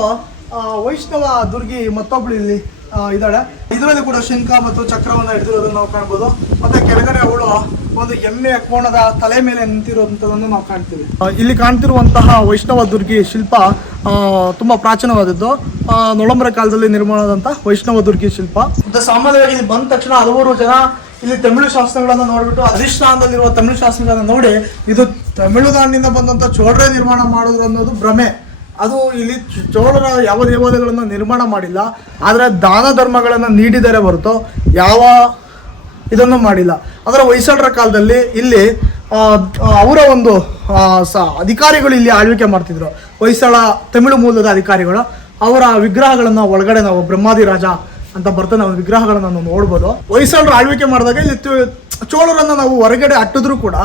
ವೈಷ್ಣವ ದುರ್ಗಿ ಮತ್ತೊಬ್ಳು ಇಲ್ಲಿ ಇದ್ದಾಳೆ. ಇದರಲ್ಲಿ ಕೂಡ ಶಂಖ ಮತ್ತು ಚಕ್ರವನ್ನ ಹಿಡಿದಿರೋದನ್ನ ನಾವು ಕಾಣ್ಬೋದು. ಮತ್ತೆ ಕೆಳಗಡೆ ಅವಳು ಒಂದು ಎಮ್ಮೆಯ ಕೋಣದ ತಲೆ ಮೇಲೆ ನಿಂತಿರುವಂತದನ್ನು ನಾವು ಕಾಣ್ತೀವಿ. ಇಲ್ಲಿ ಕಾಣ್ತಿರುವಂತಹ ವೈಷ್ಣವ ದುರ್ಗಿ ಶಿಲ್ಪ ತುಂಬಾ ಪ್ರಾಚೀನವಾದದ್ದು. ನೊಳಂಬರ ಕಾಲದಲ್ಲಿ ನಿರ್ಮಾಣವಾದಂತಹ ವೈಷ್ಣವ ದುರ್ಗಿ ಶಿಲ್ಪ. ಮತ್ತೆ ಸಾಮಾನ್ಯವಾಗಿ ಇಲ್ಲಿ ಬಂದ ತಕ್ಷಣ ಹಲವಾರು ಜನ ಇಲ್ಲಿ ತಮಿಳು ಶಾಸನಗಳನ್ನ ನೋಡ್ಬಿಟ್ಟು ಅಧಿಷ್ಠಾನದಲ್ಲಿರುವ ತಮಿಳು ಶಾಸನಗಳನ್ನ ನೋಡಿ ಇದು ತಮಿಳುನಾಡಿನಿಂದ ಬಂದಂತ ಚೋಳರೇ ನಿರ್ಮಾಣ ಮಾಡಿದ್ರು ಅನ್ನೋದು ಭ್ರಮೆ. ಅದು ಇಲ್ಲಿ ಚೋಳರ ಯಾವ ದೇವಾಲಯಗಳನ್ನ ನಿರ್ಮಾಣ ಮಾಡಿಲ್ಲ, ಆದ್ರೆ ದಾನ ಧರ್ಮಗಳನ್ನ ನೀಡಿದರೆ ಹೊರತು ಯಾವ ಇದನ್ನು ಮಾಡಿಲ್ಲ. ಅಂದ್ರೆ ಹೊಯ್ಸಳರ ಕಾಲದಲ್ಲಿ ಇಲ್ಲಿ ಅವರ ಒಂದು ಅಧಿಕಾರಿಗಳು ಇಲ್ಲಿ ಆಳ್ವಿಕೆ ಮಾಡ್ತಿದ್ರು. ಹೊಯ್ಸಳ ತಮಿಳು ಮೂಲದ ಅಧಿಕಾರಿಗಳು ಅವರ ವಿಗ್ರಹಗಳನ್ನ ಒಳಗಡೆ ನಾವು ಬ್ರಹ್ಮಾದಿ ರಾಜ ಅಂತ ಬರ್ತಾನೆ ಒಂದು ವಿಗ್ರಹಗಳನ್ನ ನಾವು ನೋಡ್ಬೋದು. ಹೊಯ್ಸಳರು ಆಳ್ವಿಕೆ ಮಾಡಿದಾಗ ಇಲ್ಲಿ ಚೋಳರನ್ನ ನಾವು ಹೊರಗಡೆ ಅಟ್ಟಿದ್ರು ಕೂಡ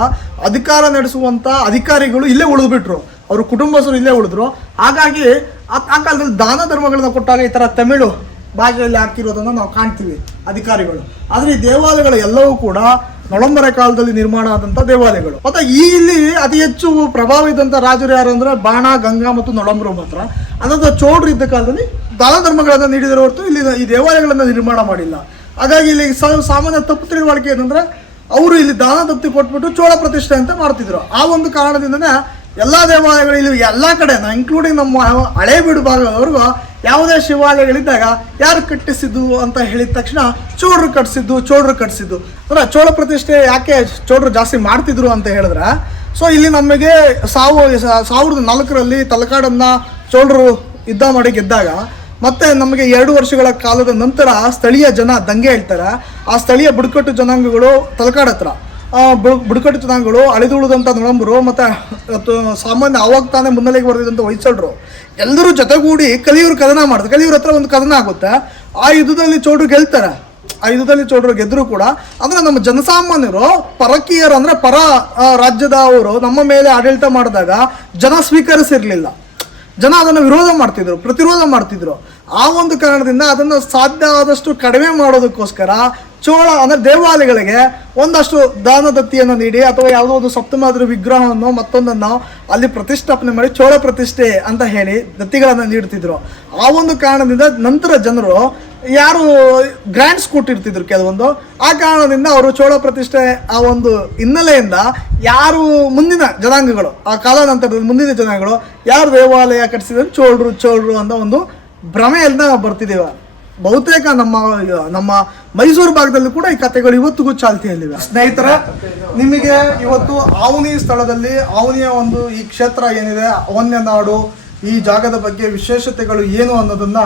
ಅಧಿಕಾರ ನಡೆಸುವಂತ ಅಧಿಕಾರಿಗಳು ಇಲ್ಲೇ ಉಳಿದ್ಬಿಟ್ರು, ಅವ್ರ ಕುಟುಂಬಸ್ಥರು ಇಲ್ಲೇ ಉಳಿದ್ರು. ಹಾಗಾಗಿ ಆ ಕಾಲದಲ್ಲಿ ದಾನ ಧರ್ಮಗಳನ್ನ ಕೊಟ್ಟಾಗ ಈ ತರ ತಮಿಳು ಭಾಷೆಯಲ್ಲಿ ಹಾಕಿರೋದನ್ನ ನಾವು ಕಾಣ್ತೀವಿ ಅಧಿಕಾರಿಗಳು. ಆದ್ರೆ ಈ ದೇವಾಲಯಗಳು ಎಲ್ಲವೂ ಕೂಡ ನೊಳಂಬರ ಕಾಲದಲ್ಲಿ ನಿರ್ಮಾಣ ಆದಂತ ದೇವಾಲಯಗಳು. ಮತ್ತೆ ಇಲ್ಲಿ ಅತಿ ಹೆಚ್ಚು ಪ್ರಭಾವ ಇದ್ದಂತ ರಾಜರು ಯಾರು ಅಂದ್ರೆ ಬಾಣ, ಗಂಗಾ ಮತ್ತು ನೊಳಂಬರು ಮಾತ್ರ. ಅನ್ನೋದು ಚೋಳರು ಇದ್ದ ಕಾಲದಲ್ಲಿ ದಾನ ಧರ್ಮಗಳನ್ನ ನೀಡಿದರೆ ಹೊರತು ಇಲ್ಲಿ ಈ ದೇವಾಲಯಗಳನ್ನ ನಿರ್ಮಾಣ ಮಾಡಿಲ್ಲ. ಹಾಗಾಗಿ ಇಲ್ಲಿ ಸಾಮಾನ್ಯ ತಪ್ಪು ತಿಳುವಳಿಕೆ ಏನಂದ್ರೆ ಅವರು ಇಲ್ಲಿ ದಾನ ದತ್ತಿ ಕೊಟ್ಬಿಟ್ಟು ಚೋಳ ಪ್ರತಿಷ್ಠೆ ಅಂತ ಮಾಡ್ತಿದ್ರು. ಆ ಒಂದು ಕಾರಣದಿಂದನೇ ಎಲ್ಲಾ ದೇವಾಲಯಗಳು ಇಲ್ಲಿ ಎಲ್ಲಾ ಕಡೆ ಇನ್ಕ್ಲೂಡಿಂಗ್ ನಮ್ಮ ಹಳೇಬೀಡು ಭಾಗದವರೆಗೂ ಯಾವುದೇ ಶಿವಾಲಯಗಳಿದ್ದಾಗ ಯಾರು ಕಟ್ಟಿಸಿದ್ದು ಅಂತ ಹೇಳಿದ ತಕ್ಷಣ ಚೋಳರು ಕಟ್ಟಿಸಿದ್ದು ಅಂದ್ರೆ ಚೋಳ ಪ್ರತಿಷ್ಠೆ ಯಾಕೆ ಚೋಳರು ಜಾಸ್ತಿ ಮಾಡ್ತಿದ್ರು ಅಂತ ಹೇಳಿದ್ರೆ, ಸೊ ಇಲ್ಲಿ ನಮಗೆ 1004 ತಲಕಾಡನ್ನ ಚೋಳರು ಯುದ್ಧ ಮಾಡಿ ಗೆದ್ದಾಗ ಮತ್ತೆ ನಮಗೆ 2 ವರ್ಷಗಳ ಕಾಲದ ನಂತರ ಸ್ಥಳೀಯ ಜನ ದಂಗೆ ಹೇಳ್ತಾರೆ. ಆ ಸ್ಥಳೀಯ ಬುಡಕಟ್ಟು ಜನಾಂಗಗಳು ತಲಕಾಡ್ ಹತ್ರ ಬುಡಕಟ್ಟು ಜನಾಂಗಗಳು ಅಳಿದುಳಿದಂಥ ನೊಳಂಬರು ಮತ್ತೆ ಸಾಮಾನ್ಯ ಅವಾಗ ತಾನೇ ಮುನ್ನೆಲೆಗೆ ಬರೆದಿದ್ದಂಥ ಹೊಯ್ಸಳರು ಎಲ್ಲರೂ ಜೊತೆಗೂಡಿ ಕಲಿಯೂರು ಕದನ ಮಾಡ್ತಾರೆ. ಕಲಿಯೂರ ಹತ್ರ ಒಂದು ಕದನ ಆಗುತ್ತೆ. ಆ ಯುದ್ಧದಲ್ಲಿ ಚೋಳರು ಗೆಲ್ತಾರೆ. ಆ ಯುದ್ಧದಲ್ಲಿ ಚೋಳರು ಗೆದ್ರು ಕೂಡ ಅಂದ್ರೆ ನಮ್ಮ ಜನಸಾಮಾನ್ಯರು ಪರಕೀಯರು ಅಂದ್ರೆ ಪರ ರಾಜ್ಯದವರು ನಮ್ಮ ಮೇಲೆ ಆಡಳಿತ ಮಾಡಿದಾಗ ಜನ ಸ್ವೀಕರಿಸಿರ್ಲಿಲ್ಲ. ಜನ ಅದನ್ನು ವಿರೋಧ ಮಾಡ್ತಿದ್ರು, ಪ್ರತಿರೋಧ ಮಾಡ್ತಿದ್ರು. ಆ ಒಂದು ಕಾರಣದಿಂದ ಅದನ್ನು ಸಾಧ್ಯ ಆದಷ್ಟು ಕಡಿಮೆ ಮಾಡೋದಕ್ಕೋಸ್ಕರ ಚೋಳ ಅಂದರೆ ದೇವಾಲಯಗಳಿಗೆ ಒಂದಷ್ಟು ದಾನದತ್ತಿಯನ್ನು ನೀಡಿ ಅಥವಾ ಯಾವುದೋ ಒಂದು ಸಪ್ತಮಾದ್ರ ವಿಗ್ರಹವನ್ನು ಮತ್ತೊಂದನ್ನು ಅಲ್ಲಿ ಪ್ರತಿಷ್ಠಾಪನೆ ಮಾಡಿ ಚೋಳ ಪ್ರತಿಷ್ಠೆ ಅಂತ ಹೇಳಿ ದತ್ತಿಗಳನ್ನು ನೀಡ್ತಿದ್ರು. ಆ ಒಂದು ಕಾರಣದಿಂದ ನಂತರ ಜನರು ಯಾರು ಗ್ರ್ಯಾಂಡ್ಸ್ ಕೊಟ್ಟಿರ್ತಿದ್ರು ಕೆಲವೊಂದು, ಆ ಕಾರಣದಿಂದ ಅವರು ಚೋಳ ಪ್ರತಿಷ್ಠೆ ಆ ಒಂದು ಹಿನ್ನೆಲೆಯಿಂದ ಯಾರು ಮುಂದಿನ ಜನಾಂಗಗಳು ಆ ಕಾಲಾನಂತರದಲ್ಲಿ ಮುಂದಿನ ಜನಾಂಗಗಳು ಯಾರು ದೇವಾಲಯ ಕಟ್ಟಿಸಿದ್ರೆ ಚೋಳರು ಅಂತ ಒಂದು ಭ್ರಮೆಯಿಂದ ಬರ್ತಿದ್ದೇವೆ. ಬಹುತೇಕ ನಮ್ಮ ಮೈಸೂರು ಭಾಗದಲ್ಲಿ ಕೂಡ ಈ ಕಥೆಗಳು ಇವತ್ತಿಗೂ ಚಾಲ್ತಿಯಲ್ಲಿವೆ. ಸ್ನೇಹಿತರೆ, ನಿಮಗೆ ಇವತ್ತು ಆವನಿ ಸ್ಥಳದಲ್ಲಿ ಆವನಿಯ ಒಂದು ಈ ಕ್ಷೇತ್ರ ಏನಿದೆ, ಅವನ್ಯ ನಾಡು, ಈ ಜಾಗದ ಬಗ್ಗೆ ವಿಶೇಷತೆಗಳು ಏನು ಅನ್ನೋದನ್ನ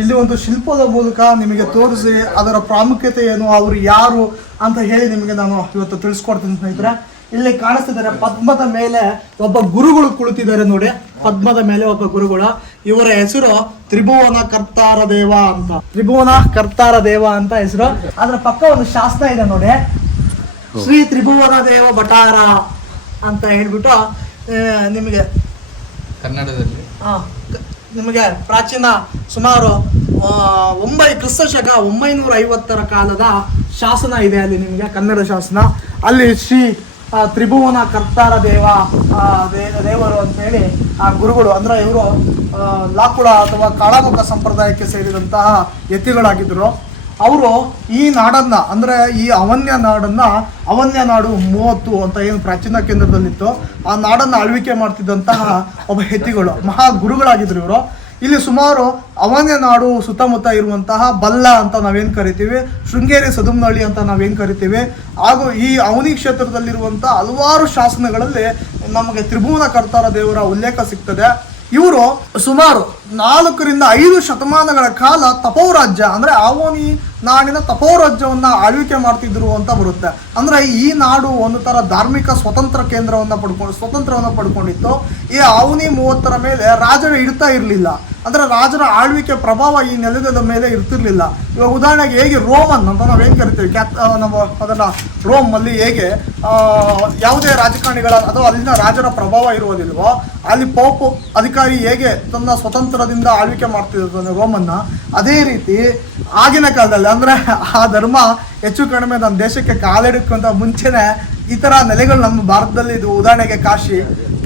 ಇಲ್ಲಿ ಒಂದು ಶಿಲ್ಪದ ಮೂಲಕ ನಿಮಗೆ ತೋರಿಸಿ ಅದರ ಪ್ರಾಮುಖ್ಯತೆ ಏನು, ಅವರು ಯಾರು ಅಂತ ಹೇಳಿ ನಿಮಗೆ ನಾನು ಇವತ್ತು ತಿಳಿಸ್ಕೊಡ್ತೀನಿ. ಸ್ನೇಹಿತರೆ, ಇಲ್ಲಿ ಕಾಣಿಸ್ತಿದ್ದಾರೆ ಪದ್ಮದ ಮೇಲೆ ಒಬ್ಬ ಗುರುಗಳು ಕುಳಿತಿದ್ದಾರೆ ನೋಡಿ. ಪದ್ಮದ ಮೇಲೆ ಒಬ್ಬ ಗುರುಗಳು, ಇವರ ಹೆಸರು ತ್ರಿಭುವನ ಕರ್ತಾರ ದೇವ ಅಂತ. ತ್ರಿಭುವನ ಕರ್ತಾರ ದೇವ ಅಂತ ಹೆಸರು. ಅದರ ಪಕ್ಕ ಒಂದು ಶಾಸನ ಇದೆ ನೋಡಿ, ಶ್ರೀ ತ್ರಿಭುವನ ದೇವ ಭಟಾರ ಅಂತ ಹೇಳ್ಬಿಟ್ಟು ನಿಮಗೆ ಕನ್ನಡದಲ್ಲಿ ನಿಮಗೆ ಪ್ರಾಚೀನ ಸುಮಾರು ಕ್ರಿಸ್ತ ಶಕ 950 ಕಾಲದ ಶಾಸನ ಇದೆ ಅಲ್ಲಿ ನಿಮಗೆ, ಕನ್ನಡ ಶಾಸನ. ಅಲ್ಲಿ ಶ್ರೀ ತ್ರಿಭುವನ ಕರ್ತಾರ ದೇವರು ಅಂತ ಹೇಳಿ ಆ ಗುರುಗಳು ಅಂದ್ರೆ ಇವರು ಲಾಕುಳ ಅಥವಾ ಕಾಳಾಮುಖ ಸಂಪ್ರದಾಯಕ್ಕೆ ಸೇರಿದಂತಹ ಯತಿಗಳಾಗಿದ್ದರು. ಅವರು ಈ ನಾಡನ್ನ ಅಂದ್ರೆ ಈ ಅವನ್ಯ ನಾಡು 30 ಅಂತ ಏನು ಪ್ರಾಚೀನ ಕೇಂದ್ರದಲ್ಲಿತ್ತು, ಆ ನಾಡನ್ನ ಆಳ್ವಿಕೆ ಮಾಡ್ತಿದ್ದಂತಹ ಒಬ್ಬ ಯತಿಗಳು, ಮಹಾ ಗುರುಗಳಾಗಿದ್ರು ಇವರು. ಇಲ್ಲಿ ಸುಮಾರು ಅವನ್ಯ ನಾಡು ಸುತ್ತಮುತ್ತ ಇರುವಂತಹ ಬಲ್ಲ ಅಂತ ನಾವೇನು ಕರಿತೀವಿ, ಶೃಂಗೇರಿ ಸದುಮ್ನಹಳ್ಳಿ ಅಂತ ನಾವೇನು ಕರಿತೀವಿ, ಹಾಗೂ ಈ ಅವನಿ ಕ್ಷೇತ್ರದಲ್ಲಿರುವಂತಹ ಹಲವಾರು ಶಾಸನಗಳಲ್ಲಿ ನಮಗೆ ತ್ರಿಭುವನ ಕರ್ತಾರ ದೇವರ ಉಲ್ಲೇಖ ಸಿಗ್ತದೆ. ಇವರು ಸುಮಾರು 4 ರಿಂದ 5 ಶತಮಾನಗಳ ಕಾಲ ತಪೋರಾಜ್ಯ ಅಂದ್ರೆ ಆವನಿ ನಾಡಿನ ತಪೋರಾಜ್ಯವನ್ನ ಆಳ್ವಿಕೆ ಮಾಡ್ತಿದ್ರು ಅಂತ ಬರುತ್ತೆ. ಅಂದ್ರೆ ಈ ನಾಡು ಒಂದು ತರ ಧಾರ್ಮಿಕ ಸ್ವತಂತ್ರವನ್ನ ಪಡ್ಕೊಂಡಿತ್ತು. ಈ ಆವನಿ 30ರ ಮೇಲೆ ರಾಜರ ಹಿಡಿತಾ ಇರಲಿಲ್ಲ, ಅಂದ್ರೆ ರಾಜರ ಆಳ್ವಿಕೆ ಪ್ರಭಾವ ಈ ನೆಲದ ಮೇಲೆ ಇರ್ತಿರ್ಲಿಲ್ಲ. ಇವಾಗ ಉದಾಹರಣೆಗೆ ಹೇಗೆ ರೋಮನ್ ಅಂತ ನಾವೇನು ಕರಿತೀವಿ, ನಾವು ಅದನ್ನ ರೋಮ್ ಅಲ್ಲಿ ಹೇಗೆ ಯಾವುದೇ ರಾಜಕಾರಣಿಗಳ ಅಥವಾ ಅಲ್ಲಿನ ರಾಜರ ಪ್ರಭಾವ ಇರುವುದಿಲ್ವೋ, ಅಲ್ಲಿ ಪೋಪ್ ಅಧಿಕಾರಿ ಹೇಗೆ ತನ್ನ ಸ್ವತಂತ್ರದಿಂದ ಆಳ್ವಿಕೆ ಮಾಡ್ತಿರ್ತಾನೆ ರೋಮನ್ನ, ಅದೇ ರೀತಿ ಆಗಿನ ಕಾಲದಲ್ಲಿ ಅಂದ್ರೆ ಆ ಧರ್ಮ ಹೆಚ್ಚು ಕಡಿಮೆ ನಮ್ಮ ದೇಶಕ್ಕೆ ಕಾಲಿಡಕ್ಕಂತ ಮುಂಚೆನೆ ಈ ತರ ನೆಲೆಗಳು ನಮ್ಮ ಭಾರತದಲ್ಲಿ ಇದು. ಉದಾಹರಣೆಗೆ ಕಾಶಿ,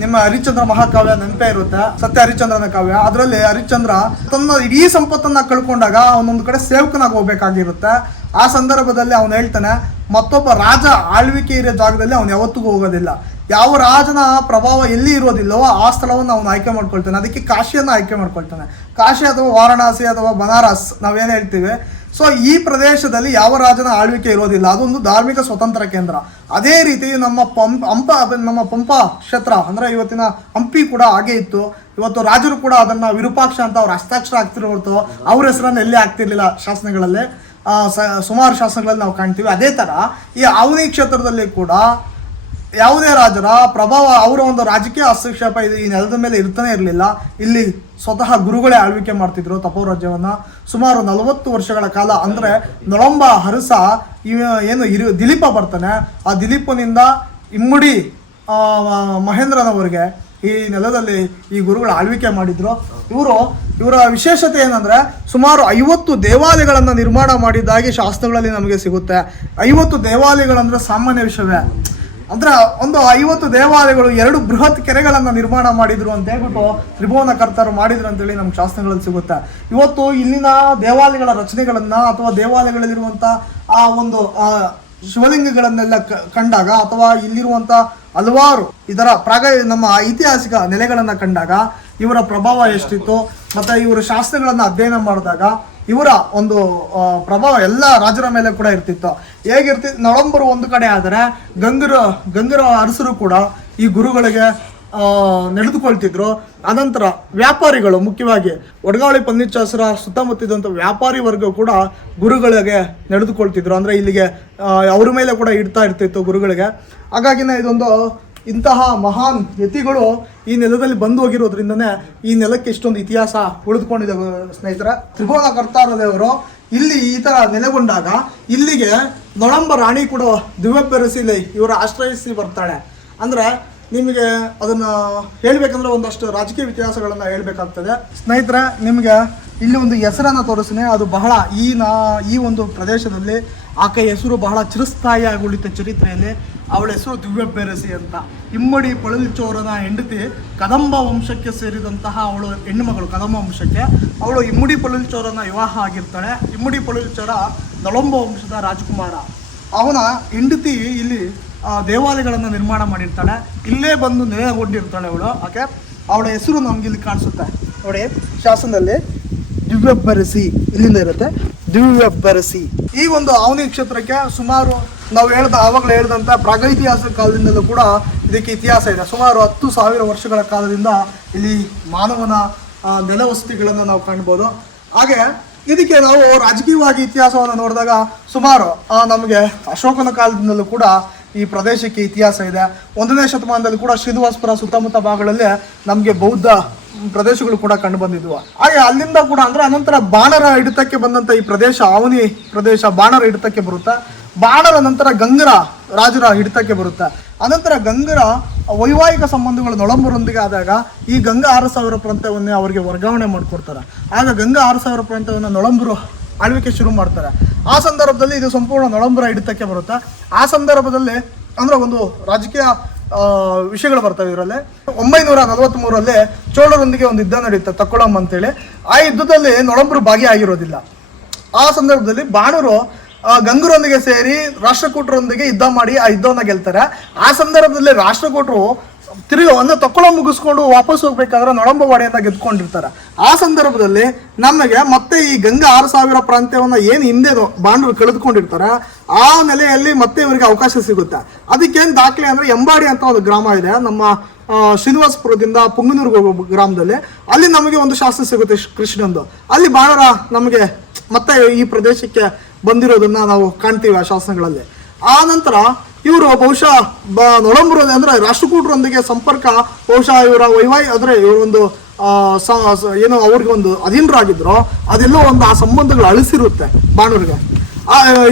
ನಿಮ್ಮ ಹರಿಶ್ಚಂದ್ರ ಮಹಾಕಾವ್ಯ ನೆನಪೇ ಇರುತ್ತೆ, ಸತ್ಯ ಹರಿಶ್ಚಂದ್ರನ ಕಾವ್ಯ. ಅದರಲ್ಲಿ ಹರಿಶ್ಚಂದ್ರ ತನ್ನ ಇಡೀ ಸಂಪತ್ತನ್ನ ಕಳ್ಕೊಂಡಾಗ ಅವನೊಂದು ಕಡೆ ಸೇವಕನಾಗಿ ಹೋಗ್ಬೇಕಾಗಿರುತ್ತೆ. ಆ ಸಂದರ್ಭದಲ್ಲಿ ಅವನು ಹೇಳ್ತಾನೆ, ಮತ್ತೊಬ್ಬ ರಾಜ ಆಳ್ವಿಕೆ ಇರೋ ಜಾಗದಲ್ಲಿ ಅವನು ಯಾವತ್ತಿಗೂ ಹೋಗೋದಿಲ್ಲ. ಯಾವ ರಾಜನ ಪ್ರಭಾವ ಎಲ್ಲಿ ಇರೋದಿಲ್ಲವೋ ಆ ಸ್ಥಳವನ್ನು ಅವನು ಆಯ್ಕೆ ಮಾಡ್ಕೊಳ್ತಾನೆ. ಅದಕ್ಕೆ ಕಾಶಿಯನ್ನು ಆಯ್ಕೆ ಮಾಡ್ಕೊಳ್ತಾನೆ. ಕಾಶಿ ಅಥವಾ ವಾರಣಾಸಿ ಅಥವಾ ಬನಾರಸ್ ನಾವೇನು ಹೇಳ್ತೀವಿ, ಸೊ ಈ ಪ್ರದೇಶದಲ್ಲಿ ಯಾವ ರಾಜನ ಆಳ್ವಿಕೆ ಇರೋದಿಲ್ಲ, ಅದೊಂದು ಧಾರ್ಮಿಕ ಸ್ವತಂತ್ರ ಕೇಂದ್ರ. ಅದೇ ರೀತಿ ನಮ್ಮ ಪಂಪ ಕ್ಷೇತ್ರ ಅಂದ್ರೆ ಇವತ್ತಿನ ಹಂಪಿ ಕೂಡ ಹಾಗೆ ಇತ್ತು. ಇವತ್ತು ರಾಜರು ಕೂಡ ಅದನ್ನ ವಿರೂಪಾಕ್ಷ ಅಂತ ಅವ್ರ ಹಸ್ತಾಕ್ಷರ ಆಗ್ತಿರೋ ಹೊರತು ಅವ್ರ ಹೆಸರನ್ನು ಎಲ್ಲಿ ಆಗ್ತಿರ್ಲಿಲ್ಲ. ಶಾಸನಗಳಲ್ಲಿ ಸುಮಾರು ಶಾಸನಗಳಲ್ಲಿ ನಾವು ಕಾಣ್ತೀವಿ. ಅದೇ ತರ ಈ ಆವನಿ ಕ್ಷೇತ್ರದಲ್ಲಿ ಕೂಡ ಯಾವುದೇ ರಾಜರ ಪ್ರಭಾವ, ಅವರ ಒಂದು ರಾಜಕೀಯ ಹಸ್ತಕ್ಷೇಪ ಇದು ಈ ನೆಲದ ಮೇಲೆ ಇರ್ತಾನೆ ಇರಲಿಲ್ಲ. ಇಲ್ಲಿ ಸ್ವತಃ ಗುರುಗಳೇ ಆಳ್ವಿಕೆ ಮಾಡ್ತಿದ್ರು ತಪೋರಾಜ್ಯವನ್ನ ಸುಮಾರು 40 ವರ್ಷಗಳ ಕಾಲ. ಅಂದ್ರೆ ನೊಳಂಬ ಅರಸ ಏನು ದಿಲೀಪ ಬರ್ತಾನೆ, ಆ ದಿಲೀಪನಿಂದ ಇಮ್ಮಡಿ ಮಹೇಂದ್ರನವರಿಗೆ ಈ ನೆಲದಲ್ಲಿ ಈ ಗುರುಗಳು ಆಳ್ವಿಕೆ ಮಾಡಿದ್ರು. ಇವರ ವಿಶೇಷತೆ ಏನಂದ್ರೆ ಸುಮಾರು 50 ದೇವಾಲಯಗಳನ್ನು ನಿರ್ಮಾಣ ಮಾಡಿದ್ದಾಗಿ ಶಾಸ್ತ್ರಗಳಲ್ಲಿ ನಮಗೆ ಸಿಗುತ್ತೆ. 50 ದೇವಾಲಯಗಳಂದ್ರೆ ಸಾಮಾನ್ಯ ವಿಷಯವೇ. ಅಂದ್ರೆ ಒಂದು 50 ದೇವಾಲಯಗಳು, 2 ಬೃಹತ್ ಕೆರೆಗಳನ್ನು ನಿರ್ಮಾಣ ಮಾಡಿದ್ರು ಅಂತ ಹೇಳ್ಬಿಟ್ಟು ತ್ರಿಭುವನ ಕರ್ತರು ಮಾಡಿದ್ರು ಅಂತೇಳಿ ನಮ್ಮ ಶಾಸನಗಳಲ್ಲಿ ಸಿಗುತ್ತೆ. ಇವತ್ತು ಇಲ್ಲಿನ ದೇವಾಲಯಗಳ ರಚನೆಗಳನ್ನ ಅಥವಾ ದೇವಾಲಯಗಳಲ್ಲಿರುವಂಥ ಆ ಒಂದು ಶಿವಲಿಂಗಗಳನ್ನೆಲ್ಲ ಕಂಡಾಗ ಅಥವಾ ಇಲ್ಲಿರುವಂಥ ಹಲವಾರು ಇದರ ನಮ್ಮ ಐತಿಹಾಸಿಕ ನೆಲೆಗಳನ್ನು ಕಂಡಾಗ ಇವರ ಪ್ರಭಾವ ಎಷ್ಟಿತ್ತು, ಮತ್ತು ಇವರ ಶಾಸ್ತ್ರಗಳನ್ನು ಅಧ್ಯಯನ ಮಾಡಿದಾಗ ಇವರ ಒಂದು ಪ್ರಭಾವ ಎಲ್ಲ ರಾಜರ ಮೇಲೆ ಕೂಡ ಇರ್ತಿತ್ತು. ನಳಂಬರು ಒಂದು ಕಡೆ ಆದರೆ ಗಂಗರ ಅರಸರು ಕೂಡ ಈ ಗುರುಗಳಿಗೆ ನಡೆದುಕೊಳ್ತಿದ್ರು. ಅನಂತರ ವ್ಯಾಪಾರಿಗಳು, ಮುಖ್ಯವಾಗಿ ಒಡಗಾವಳಿ ಪನ್ನಿಚಾಸರ ಸುತ್ತಮುತ್ತಿದ್ದಂಥ ವ್ಯಾಪಾರಿ ವರ್ಗ ಕೂಡ ಗುರುಗಳಿಗೆ ನಡೆದುಕೊಳ್ತಿದ್ರು. ಅಂದರೆ ಇಲ್ಲಿಗೆ ಅವ್ರ ಮೇಲೆ ಕೂಡ ಇಡ್ತಾ ಇರ್ತಿತ್ತು ಗುರುಗಳಿಗೆ. ಹಾಗಾಗಿನೇ ಇದೊಂದು ಇಂತಹ ಮಹಾನ್ ಯತಿಗಳು ಈ ನೆಲದಲ್ಲಿ ಬಂದು ಹೋಗಿರೋದ್ರಿಂದನೇ ಈ ನೆಲಕ್ಕೆ ಇಷ್ಟೊಂದು ಇತಿಹಾಸ ಉಳಿದುಕೊಂಡಿದೆ ಸ್ನೇಹಿತರೆ. ತ್ರಿಭುವನ ಕರ್ತಾರ ದೇವರು ಇಲ್ಲಿ ಈ ಥರ ನೆಲೆಗೊಂಡಾಗ ಇಲ್ಲಿಗೆ ನೊಳಂಬ ರಾಣಿ ಕೂಡ ದಿವ್ಯ ಬೆರಸಿಲಿ ಇವರು ಆಶ್ರಯಿಸಿ ಬರ್ತಾಳೆ. ಅಂದರೆ ನಿಮಗೆ ಅದನ್ನು ಹೇಳಬೇಕಂದ್ರೆ ಒಂದಷ್ಟು ರಾಜಕೀಯ ಇತಿಹಾಸಗಳನ್ನು ಹೇಳಬೇಕಾಗ್ತದೆ ಸ್ನೇಹಿತರೆ. ನಿಮಗೆ ಇಲ್ಲಿ ಒಂದು ಹೆಸರನ್ನು ತೋರಿಸ್ತೀನಿ. ಅದು ಬಹಳ ಈ ಒಂದು ಪ್ರದೇಶದಲ್ಲಿ ಆಕೆಯ ಹೆಸರು ಬಹಳ ಚಿರಸ್ಥಾಯಿಯಾಗಿ ಉಳಿತ ಚರಿತ್ರೆಯಲ್ಲಿ. ಅವಳ ಹೆಸರು ದಿವ್ಯಬ್ಬೆರಸಿ ಅಂತ. ಇಮ್ಮಡಿ ಪಳಲ್ಚೋರನ ಹೆಂಡತಿ ಕದಂಬ ವಂಶಕ್ಕೆ ಸೇರಿದಂತಹ ಅವಳು ಹೆಣ್ಣುಮಗಳು, ಕದಂಬ ವಂಶಕ್ಕೆ. ಅವಳು ಇಮ್ಮಡಿ ಪಳಲ್ಚೋರನ ವಿವಾಹ ಆಗಿರ್ತಾಳೆ. ಇಮ್ಮಡಿ ಪಳಲ್ಚೋರ ನಳಂಬ ವಂಶದ ರಾಜಕುಮಾರ. ಅವನ ಹೆಂಡತಿ ಇಲ್ಲಿ ದೇವಾಲಯಗಳನ್ನು ನಿರ್ಮಾಣ ಮಾಡಿರ್ತಾಳೆ. ಇಲ್ಲೇ ಬಂದು ನೆಲೆಗೊಂಡಿರ್ತಾಳೆ ಅವಳು. ಆಕೆ ಅವಳ ಹೆಸರು ನಮ್ಗೆ ಇಲ್ಲಿ ಕಾಣಿಸುತ್ತೆ ನೋಡಿ ಶಾಸನದಲ್ಲಿ, ದಿವ್ಯಬ್ಬೆರಸಿ ಇಲ್ಲಿಂದ ಇರುತ್ತೆ, ದಿವ್ಯಬ್ಬೆರಸಿ. ಈ ಒಂದು ಆವನಿ ಕ್ಷೇತ್ರಕ್ಕೆ ಸುಮಾರು ನಾವು ಆವಾಗಲೇ ಹೇಳಿದಂಥ ಪ್ರಾಗೈತಿಹಾಸಿಕ ಕಾಲದಿಂದಲೂ ಕೂಡ ಇದಕ್ಕೆ ಇತಿಹಾಸ ಇದೆ. ಸುಮಾರು 10,000 ವರ್ಷಗಳ ಕಾಲದಿಂದ ಇಲ್ಲಿ ಮಾನವನ ನೆಲವಸತಿಗಳನ್ನು ನಾವು ಕಾಣ್ಬೋದು. ಹಾಗೆ ಇದಕ್ಕೆ ನಾವು ರಾಜಕೀಯವಾಗಿ ಇತಿಹಾಸವನ್ನು ನೋಡಿದಾಗ ಸುಮಾರು ನಮಗೆ ಅಶೋಕನ ಕಾಲದಿಂದಲೂ ಕೂಡ ಈ ಪ್ರದೇಶಕ್ಕೆ ಇತಿಹಾಸ ಇದೆ. 1ನೇ ಶತಮಾನದಲ್ಲಿ ಕೂಡ ಶ್ರೀನಿವಾಸಪುರ ಸುತ್ತಮುತ್ತ ಭಾಗಗಳಲ್ಲಿ ನಮಗೆ ಬೌದ್ಧ ಪ್ರದೇಶಗಳು ಕೂಡ ಕಂಡು ಬಂದಿದ್ವು. ಹಾಗೆ ಅಲ್ಲಿಂದ ಕೂಡ ಅಂದರೆ ಅನಂತರ ಬಾಣರ ಹಿಡಿತಕ್ಕೆ ಬಂದಂಥ ಈ ಪ್ರದೇಶ, ಆವನಿ ಪ್ರದೇಶ ಬಾಣರ ಹಿಡಿತಕ್ಕೆ ಬರುತ್ತೆ. ಬಾಣರ ನಂತರ ಗಂಗರ ರಾಜರ ಹಿಡಿತಕ್ಕೆ ಬರುತ್ತೆ. ಅನಂತರ ಗಂಗರ ವೈವಾಹಿಕ ಸಂಬಂಧಗಳು ನೊಳಂಬರೊಂದಿಗೆ ಆದಾಗ ಈ ಗಂಗಾ 6,000 ಪ್ರಾಂತ್ಯವನ್ನೇ ಅವರಿಗೆ ವರ್ಗಾವಣೆ ಮಾಡಿಕೊಡ್ತಾರೆ. ಆಗ ಗಂಗಾ 6,000 ಪ್ರಾಂತ್ಯವನ್ನು ನೊಳಂಬರು ಆಳ್ವಿಕೆ ಶುರು ಮಾಡ್ತಾರೆ. ಆ ಸಂದರ್ಭದಲ್ಲಿ ಇದು ಸಂಪೂರ್ಣ ನೊಳಂಬರ ಹಿಡಿತಕ್ಕೆ ಬರುತ್ತೆ. ಆ ಸಂದರ್ಭದಲ್ಲಿ ಅಂದರೆ ಒಂದು ರಾಜಕೀಯ ವಿಷಯಗಳು ಬರ್ತವೆ ಇದರಲ್ಲಿ. 943ರಲ್ಲಿ ಚೋಳರೊಂದಿಗೆ ಒಂದು ಯುದ್ಧ ನಡೆಯುತ್ತೆ, ತಕ್ಕೊಳಂ ಅಂತೇಳಿ. ಆ ಯುದ್ಧದಲ್ಲಿ ನೊಳಂಬರು ಭಾಗಿಯಾಗಿರೋದಿಲ್ಲ. ಆ ಸಂದರ್ಭದಲ್ಲಿ ಬಾಣರು ಗಂಗರೊಂದಿಗೆ ಸೇರಿ ರಾಷ್ಟ್ರಕೂಟರೊಂದಿಗೆ ಯುದ್ಧ ಮಾಡಿ ಆ ಯುದ್ಧವನ್ನು ಗೆಲ್ತಾರೆ. ಆ ಸಂದರ್ಭದಲ್ಲಿ ರಾಷ್ಟ್ರಕೂಟರು ತಿರುಗಿ ಒಂದು ತಕ್ಕೊಳ ಮುಗಿಸ್ಕೊಂಡು ವಾಪಸ್ ಹೋಗ್ಬೇಕಾದ್ರೆ ನೊಳಂಬವಾಡಿಯಿಂದ ಗೆದ್ಕೊಂಡಿರ್ತಾರೆ. ಆ ಸಂದರ್ಭದಲ್ಲಿ ನಮಗೆ ಮತ್ತೆ ಈ ಗಂಗಾ 6,000 ಪ್ರಾಂತ್ಯವನ್ನು ಏನು ಹಿಂದೆ ಬಾಂಡರು ಕಳೆದುಕೊಂಡಿರ್ತಾರೆ ಆ ನೆಲೆಯಲ್ಲಿ ಮತ್ತೆ ಇವರಿಗೆ ಅವಕಾಶ ಸಿಗುತ್ತೆ. ಅದಕ್ಕೇನು ದಾಖಲೆ ಅಂದರೆ ಎಂಬಾಡಿ ಅಂತ ಒಂದು ಗ್ರಾಮ ಇದೆ ನಮ್ಮ ಶ್ರೀನಿವಾಸಪುರದಿಂದ ಪುಂಗನೂರಿಗೆ ಹೋಗೋ ಗ್ರಾಮದಲ್ಲಿ. ಅಲ್ಲಿ ನಮಗೆ ಒಂದು ಶಾಸನ ಸಿಗುತ್ತೆ ಕೃಷ್ಣಂದು. ಅಲ್ಲಿ ಬಾಣರ ನಮಗೆ ಮತ್ತೆ ಈ ಪ್ರದೇಶಕ್ಕೆ ಬಂದಿರೋದನ್ನ ನಾವು ಕಾಣ್ತೀವಿ ಆ ಶಾಸನಗಳಲ್ಲಿ. ಆ ನಂತರ ಇವರು ಬಹುಶಃ ನೊಳಂಬರು ಅಂದರೆ ರಾಷ್ಟ್ರಕೂಟರೊಂದಿಗೆ ಸಂಪರ್ಕ ಬಹುಶಃ ಇವರ ಅಂದರೆ ಇವರೊಂದು ಏನೋ ಅವ್ರಿಗೆ ಒಂದು ಅಧೀನರಾಗಿದ್ರು, ಅದೆಲ್ಲೋ ಒಂದು ಆ ಸಂಬಂಧಗಳು ಅಳಿಸಿರುತ್ತೆ ಬಾಣೂರಿಗೆ,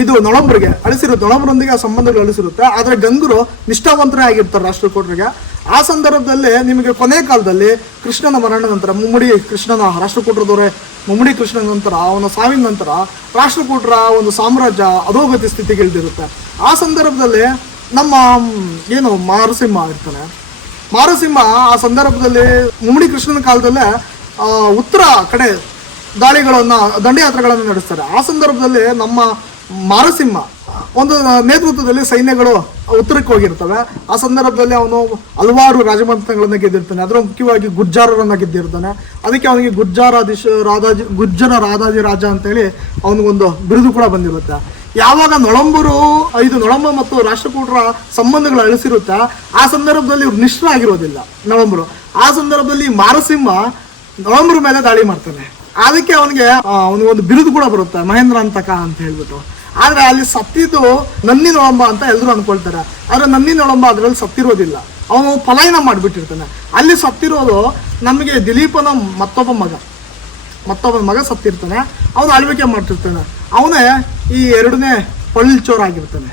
ಇದು ನೊಳಂಬರಿಗೆ ಅಳಿಸಿರುತ್ತೆ, ನೊಳಂಬರೊಂದಿಗೆ ಆ ಸಂಬಂಧಗಳು ಅಳಿಸಿರುತ್ತೆ. ಆದರೆ ಗಂಗರು ನಿಷ್ಠಾವಂತರೇ ಆಗಿರ್ತಾರೆ ರಾಷ್ಟ್ರಕೂಟರಿಗೆ. ಆ ಸಂದರ್ಭದಲ್ಲಿ ನಿಮಗೆ ಕೊನೆ ಕಾಲದಲ್ಲಿ ಕೃಷ್ಣನ ಮರಣ ನಂತರ ಮುಮ್ಮಡಿ ಕೃಷ್ಣನ ರಾಷ್ಟ್ರಕೂಟರದವರೇ ಮುಮ್ಮಡಿ ಕೃಷ್ಣನ ನಂತರ ಅವನ ಸಾವಿನ ನಂತರ ರಾಷ್ಟ್ರಕೂಟರ ಒಂದು ಸಾಮ್ರಾಜ್ಯ ಅಧೋಗತಿ ಸ್ಥಿತಿಗೆ ಇಳಿದಿರುತ್ತೆ. ಆ ಸಂದರ್ಭದಲ್ಲಿ ನಮ್ಮ ಏನು ಮಾರಸಿಂಹ ಇರ್ತಾನೆ, ಮಾರಸಿಂಹ ಆ ಸಂದರ್ಭದಲ್ಲಿ ಮುಮ್ಮಡಿ ಕೃಷ್ಣನ ಕಾಲದಲ್ಲೇ ಉತ್ತರ ಕಡೆ ದಾಳಿಗಳನ್ನು ದಂಡಯಾತ್ರೆಗಳನ್ನು ನಡೆಸ್ತಾರೆ. ಆ ಸಂದರ್ಭದಲ್ಲಿ ನಮ್ಮ ಮಾರಸಿಂಹ ಒಂದು ನೇತೃತ್ವದಲ್ಲಿ ಸೈನ್ಯಗಳು ಉತ್ತರಕ್ಕೆ ಹೋಗಿರ್ತವೆ. ಆ ಸಂದರ್ಭದಲ್ಲಿ ಅವನು ಹಲವಾರು ರಾಜಮಂತ್ರಗಳನ್ನು ಗೆದ್ದಿರ್ತಾನೆ. ಅದರ ಮುಖ್ಯವಾಗಿ ಗುರ್ಜಾರರನ್ನು ಗೆದ್ದಿರ್ತಾನೆ. ಅದಕ್ಕೆ ಅವನಿಗೆ ಗುರ್ಜರ ರಾಧಾಜಿ ರಾಜ ಅಂತೇಳಿ ಅವನಿಗೊಂದು ಬಿರುದು ಕೂಡ ಬಂದಿರುತ್ತೆ. ಯಾವಾಗ ನೊಳಂಬರು ನೊಳಂಬ ಮತ್ತು ರಾಷ್ಟ್ರಕೂಟರ ಸಂಬಂಧಗಳು ಅಳಿಸಿರುತ್ತೆ ಆ ಸಂದರ್ಭದಲ್ಲಿ ಇವ್ರು ನಿಷ್ಠರಾಗಿರೋದಿಲ್ಲ ನೊಳಂಬರು. ಆ ಸಂದರ್ಭದಲ್ಲಿ ಮಾರಸಿಂಹ ನೊಳಂಬರ ಮೇಲೆ ದಾಳಿ ಮಾಡ್ತಾನೆ. ಅದಕ್ಕೆ ಅವನಿಗೊಂದು ಬಿರುದು ಕೂಡ ಬರುತ್ತೆ, ಮಹೇಂದ್ರ ಅಂತಕ ಅಂತ ಹೇಳ್ಬಿಟ್ಟು. ಆದರೆ ಅಲ್ಲಿ ಸತ್ತಿದ್ದು ನನ್ನಿ ನೊಳಂಬ ಅಂತ ಎಲ್ಲರೂ ಅನ್ಕೊಳ್ತಾರೆ. ಆದರೆ ನನ್ನಿ ನೊಳಂಬ ಅದರಲ್ಲಿ ಸತ್ತಿರೋದಿಲ್ಲ, ಅವನು ಪಲಾಯನ ಮಾಡಿಬಿಟ್ಟಿರ್ತಾನೆ. ಅಲ್ಲಿ ಸತ್ತಿರೋದು ನಮಗೆ ದಿಲೀಪನ ಮತ್ತೊಬ್ಬ ಮಗ ಸತ್ತಿರ್ತಾನೆ. ಅವನು ಆಳ್ವಿಕೆ ಮಾಡ್ತಿರ್ತಾನೆ. ಅವನೇ ಈ 2ನೇ ಪೊಳಿಲ್ಚೋರ ಆಗಿರ್ತಾನೆ.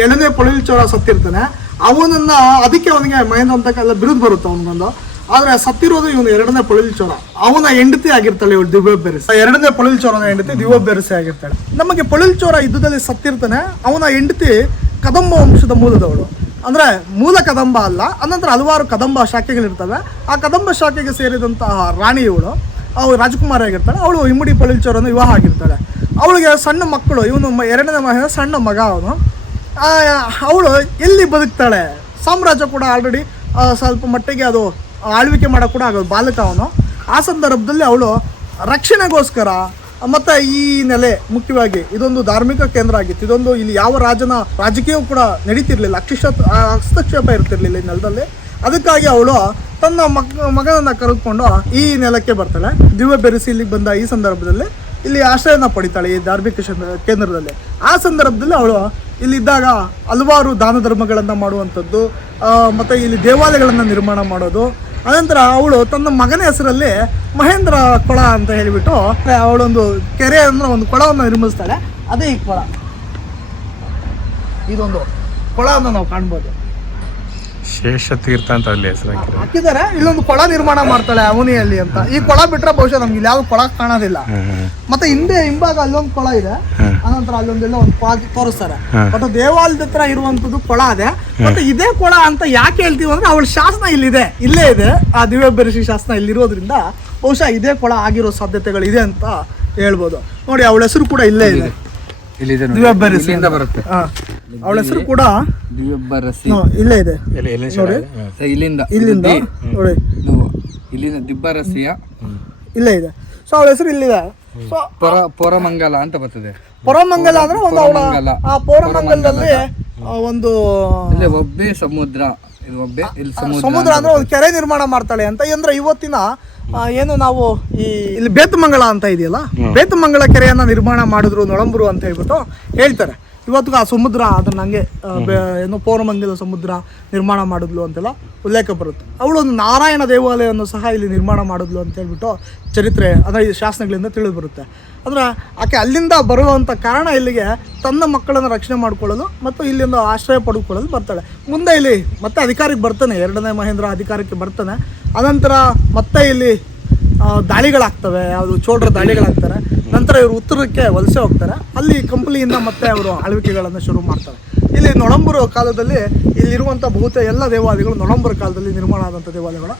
2ನೇ ಪೊಳಿಲ್ಚೋರ ಸತ್ತಿರ್ತಾನೆ. ಅವನನ್ನು ಅದಕ್ಕೆ ಅವನಿಗೆ ಮಹೇಂದ್ರ ಅಂತಕ್ಕೆಲ್ಲ ಬಿರುದು ಬರುತ್ತೆ ಅವನಿಗೊಂದು. ಆದರೆ ಸತ್ತಿರೋದು ಇವನು 2ನೇ ಪೊಳಿಲ್ಚೋರ. ಅವನ ಹೆಂಡತಿ ಆಗಿರ್ತಾಳೆ ಇವಳು ದಿವ್ಯಬ್ಬೆರಸಿ. 2ನೇ ಪೊಳಿಲ್ಚೋರನ ಹೆಂಡತಿ ದಿವ್ಯಬ್ಬೆರಸಿ ಆಗಿರ್ತಾಳೆ. ನಮಗೆ ಪೊಳಿಲ್ಚೋರ ಯುದ್ಧದಲ್ಲಿ ಸತ್ತಿರ್ತಾನೆ. ಅವನ ಹೆಂಡತಿ ಕದಂಬ ವಂಶದ ಮೂಲದವಳು, ಅಂದರೆ ಮೂಲ ಕದಂಬ ಅಲ್ಲ. ಅನಂತರ ಹಲವಾರು ಕದಂಬ ಶಾಖೆಗಳಿರ್ತವೆ. ಆ ಕದಂಬ ಶಾಖೆಗೆ ಸೇರಿದಂತಹ ರಾಣಿ ಇವಳು, ಅವಳು ರಾಜಕುಮಾರಿ ಆಗಿರ್ತಾಳೆ. ಅವಳು ಇಮ್ಮಡಿ ಪೊಳಿಲ್ಚೋರನ ವಿವಾಹ ಆಗಿರ್ತಾಳೆ. ಅವಳಿಗೆ ಸಣ್ಣ ಮಕ್ಕಳು, ಇವನು 2ನೇ ಮಗ, ಸಣ್ಣ ಮಗ ಅವನು. ಅವಳು ಎಲ್ಲಿ ಬದುಕ್ತಾಳೆ? ಸಾಮ್ರಾಜ್ಯ ಕೂಡ ಆಲ್ರೆಡಿ ಸ್ವಲ್ಪ ಮಟ್ಟಿಗೆ ಅದು ಆಳ್ವಿಕೆ ಮಾಡೋಕೆ ಕೂಡ ಆಗೋದು, ಬಾಲಕ ಅವನು. ಆ ಸಂದರ್ಭದಲ್ಲಿ ಅವಳು ರಕ್ಷಣೆಗೋಸ್ಕರ ಮತ್ತು ಈ ನೆಲೆ ಮುಖ್ಯವಾಗಿ ಇದೊಂದು ಧಾರ್ಮಿಕ ಕೇಂದ್ರ ಆಗಿತ್ತು. ಇದೊಂದು ಇಲ್ಲಿ ಯಾವ ರಾಜನ ರಾಜಕೀಯವೂ ಕೂಡ ನಡೀತಿರ್ಲಿಲ್ಲ, ಹಸ್ತಕ್ಷೇಪ ಇರ್ತಿರ್ಲಿಲ್ಲ ಈ ನೆಲದಲ್ಲಿ. ಅದಕ್ಕಾಗಿ ಅವಳು ತನ್ನ ಮಗನನ್ನು ಕರೆದುಕೊಂಡು ಈ ನೆಲಕ್ಕೆ ಬರ್ತಾಳೆ. ದಿವ್ಯಬ್ಬೆರಸಿ ಇಲ್ಲಿಗೆ ಬಂದ ಈ ಸಂದರ್ಭದಲ್ಲಿ ಇಲ್ಲಿ ಆಶ್ರಯನ ಪಡಿತಾಳೆ ಈ ಧಾರ್ಮಿಕ ಕೇಂದ್ರದಲ್ಲಿ. ಆ ಸಂದರ್ಭದಲ್ಲಿ ಅವಳು ಇಲ್ಲಿದ್ದಾಗ ಹಲವಾರು ದಾನ ಧರ್ಮಗಳನ್ನು ಮಾಡುವಂಥದ್ದು ಮತ್ತು ಇಲ್ಲಿ ದೇವಾಲಯಗಳನ್ನು ನಿರ್ಮಾಣ ಮಾಡೋದು. ಅನಂತರ ಅವಳು ತನ್ನ ಮಗನ ಹೆಸರಲ್ಲಿ ಮಹೇಂದ್ರ ಕೊಳ ಅಂತ ಹೇಳಿಬಿಟ್ಟು ಅವಳೊಂದು ಕೆರೆ ಅಂದರೆ ಒಂದು ಕೊಳವನ್ನು ನಿರ್ಮಿಸ್ತಾಳೆ. ಅದೇ ಈ ಕೊಳ, ಇದೊಂದು ಕೊಳವನ್ನು ನಾವು ಕಾಣ್ಬೋದು. ಶೇಷತೀರ್ಥ ಅಂತ ಅಲ್ಲಿ ಹೆಸರು ಹಾಕಿರೋದು. ಹಾಕಿದ್ದಾರೆ. ಇಲ್ಲೊಂದು ಕೊಳ ನಿರ್ಮಾಣ ಮಾಡ್ತಾಳೆ ಅವನಿಯಲ್ಲಿ ಅಂತ. ಈ ಕೊಳ ಬಿಟ್ರೆ ಬಹುಶಃ ನಮ್ಗೆ ಇಲ್ಲಿ ಯಾವ ಕೊಳ ಕಾಣೋದಿಲ್ಲ. ಮತ್ತೆ ಹಿಂಭಾಗ ಅಲ್ಲೊಂದು ಕೊಳ ಇದೆ, ಅನಂತರ ಅಲ್ಲೊಂದೆಲ್ಲ ಒಂದು ಕೊಳ ತೋರಿಸ್ತಾರೆ. ಬಟ್ ದೇವಾಲಯದ ಹತ್ರ ಇರುವಂತದ್ದು ಕೊಳ ಅದೇ. ಮತ್ತೆ ಇದೇ ಕೊಳ ಅಂತ ಯಾಕೆ ಹೇಳ್ತೀವಿ ಅಂದ್ರೆ ಅವಳ ಶಾಸನ ಇಲ್ಲಿದೆ, ಇಲ್ಲೇ ಇದೆ. ಆ ದಿವ್ಯಬೆರಸಿ ಶಾಸನ ಇಲ್ಲಿರೋದ್ರಿಂದ ಬಹುಶಃ ಇದೇ ಕೊಳ ಆಗಿರೋ ಸಾಧ್ಯತೆಗಳಿದೆ ಅಂತ ಹೇಳ್ಬೋದು. ನೋಡಿ ಅವಳ ಹೆಸರು ಕೂಡ ಇಲ್ಲೇ ಇದೆ, ದಿವ್ಯಬೆರಸಿ ಬರುತ್ತೆ. ಅವಳ ಹೆಸರು ಕೂಡ ದಿವ್ಯಬರಸಿ ಇಲ್ಲೇ ಇದೆ ನೋಡಿ. ಇಲ್ಲಿಂದ ನೋಡಿ ಇಲ್ಲಿಂದ ದಿಬ್ಬರಸಿಯ ಇಲ್ಲೇ ಇದೆ. ಸೊ ಅವಳ ಹೆಸರು ಇಲ್ಲಿದೆ. ಸೊ ಪೊರಮಂಗಲ ಅಂತ ಬರ್ತದೆ. ಪೊರಮಂಗಲ ಅಂದ್ರೆ ಒಂದು ಅವಳ ಆ ಪೊರಮಂಗಲದಲ್ಲಿ ಒಂದು ಇಲ್ಲಿ ಒಬ್ಬೆ ಸಮುದ್ರ, ಇದು ಒಬ್ಬೆ ಇಲ್ಲಿ ಸಮುದ್ರ ಅಂದ್ರೆ ಒಂದು ಕೆರೆ ನಿರ್ಮಾಣ ಮಾಡ್ತಾಳೆ ಅಂತ. ಅಂದ್ರೆ ಇವತ್ತಿನ ಏನು ನಾವು ಇಲ್ಲಿ ಬೇತಮಂಗಲ ಅಂತ ಇದೆಯಲ್ಲ, ಬೇತಮಂಗಲ ಕೆರೆಯನ್ನ ನಿರ್ಮಾಣ ಮಾಡಿದ್ರು ನೊಳಂಬರು ಅಂತ ಹೇಳ್ಬಿಟ್ಟು ಹೇಳ್ತಾರೆ. ಇವತ್ತಿಗೂ ಆ ಸಮುದ್ರ ಅದನ್ನ ಹಂಗೆ ಏನು ಪೌರಮಂಗಲ ಸಮುದ್ರ ನಿರ್ಮಾಣ ಮಾಡಿದ್ಲು ಅಂತೆಲ್ಲ ಉಲ್ಲೇಖ ಬರುತ್ತೆ. ಅವಳು ಒಂದು ನಾರಾಯಣ ದೇವಾಲಯವನ್ನು ಸಹ ಇಲ್ಲಿ ನಿರ್ಮಾಣ ಮಾಡಿದ್ಲು ಅಂತ ಹೇಳ್ಬಿಟ್ಟು ಚರಿತ್ರೆ ಅಂದರೆ ಈ ಶಾಸನಗಳಿಂದ ತಿಳಿದು ಬರುತ್ತೆ. ಅಂದ್ರೆ ಆಕೆ ಅಲ್ಲಿಂದ ಬರುವಂಥ ಕಾರಣ ಇಲ್ಲಿಗೆ ತನ್ನ ಮಕ್ಕಳನ್ನು ರಕ್ಷಣೆ ಮಾಡಿಕೊಳ್ಳಲು ಮತ್ತು ಇಲ್ಲಿಂದ ಆಶ್ರಯ ಪಡೆದುಕೊಳ್ಳಲು ಬರ್ತಾಳೆ. ಮುಂದೆ ಇಲ್ಲಿ ಮತ್ತೆ ಅಧಿಕಾರಕ್ಕೆ ಬರ್ತಾನೆ, 2ನೇ ಮಹೇಂದ್ರ ಅಧಿಕಾರಕ್ಕೆ ಬರ್ತಾನೆ. ಅನಂತರ ಮತ್ತೆ ಇಲ್ಲಿ ದಾಳಿಗಳಾಗ್ತವೆ, ಯಾವುದು ಚೋಳರ ದಾಳಿಗಳಾಗ್ತಾರೆ. ನಂತರ ಇವರು ಉತ್ತರಕ್ಕೆ ವಲಸೆ ಹೋಗ್ತಾರೆ. ಅಲ್ಲಿ ಕಂಪ್ನಿಯಿಂದ ಮತ್ತೆ ಅವರು ಆಳ್ವಿಕೆಗಳನ್ನು ಶುರು ಮಾಡ್ತಾರೆ. ಇಲ್ಲಿ ನೊಳಂಬರು ಕಾಲದಲ್ಲಿ ಇಲ್ಲಿರುವಂಥ ಬಹುತೇಕ ಎಲ್ಲ ದೇವಾಲಯಗಳು ನೊಳಂಬರ ಕಾಲದಲ್ಲಿ ನಿರ್ಮಾಣ ಆದಂಥ ದೇವಾಲಯಗಳು.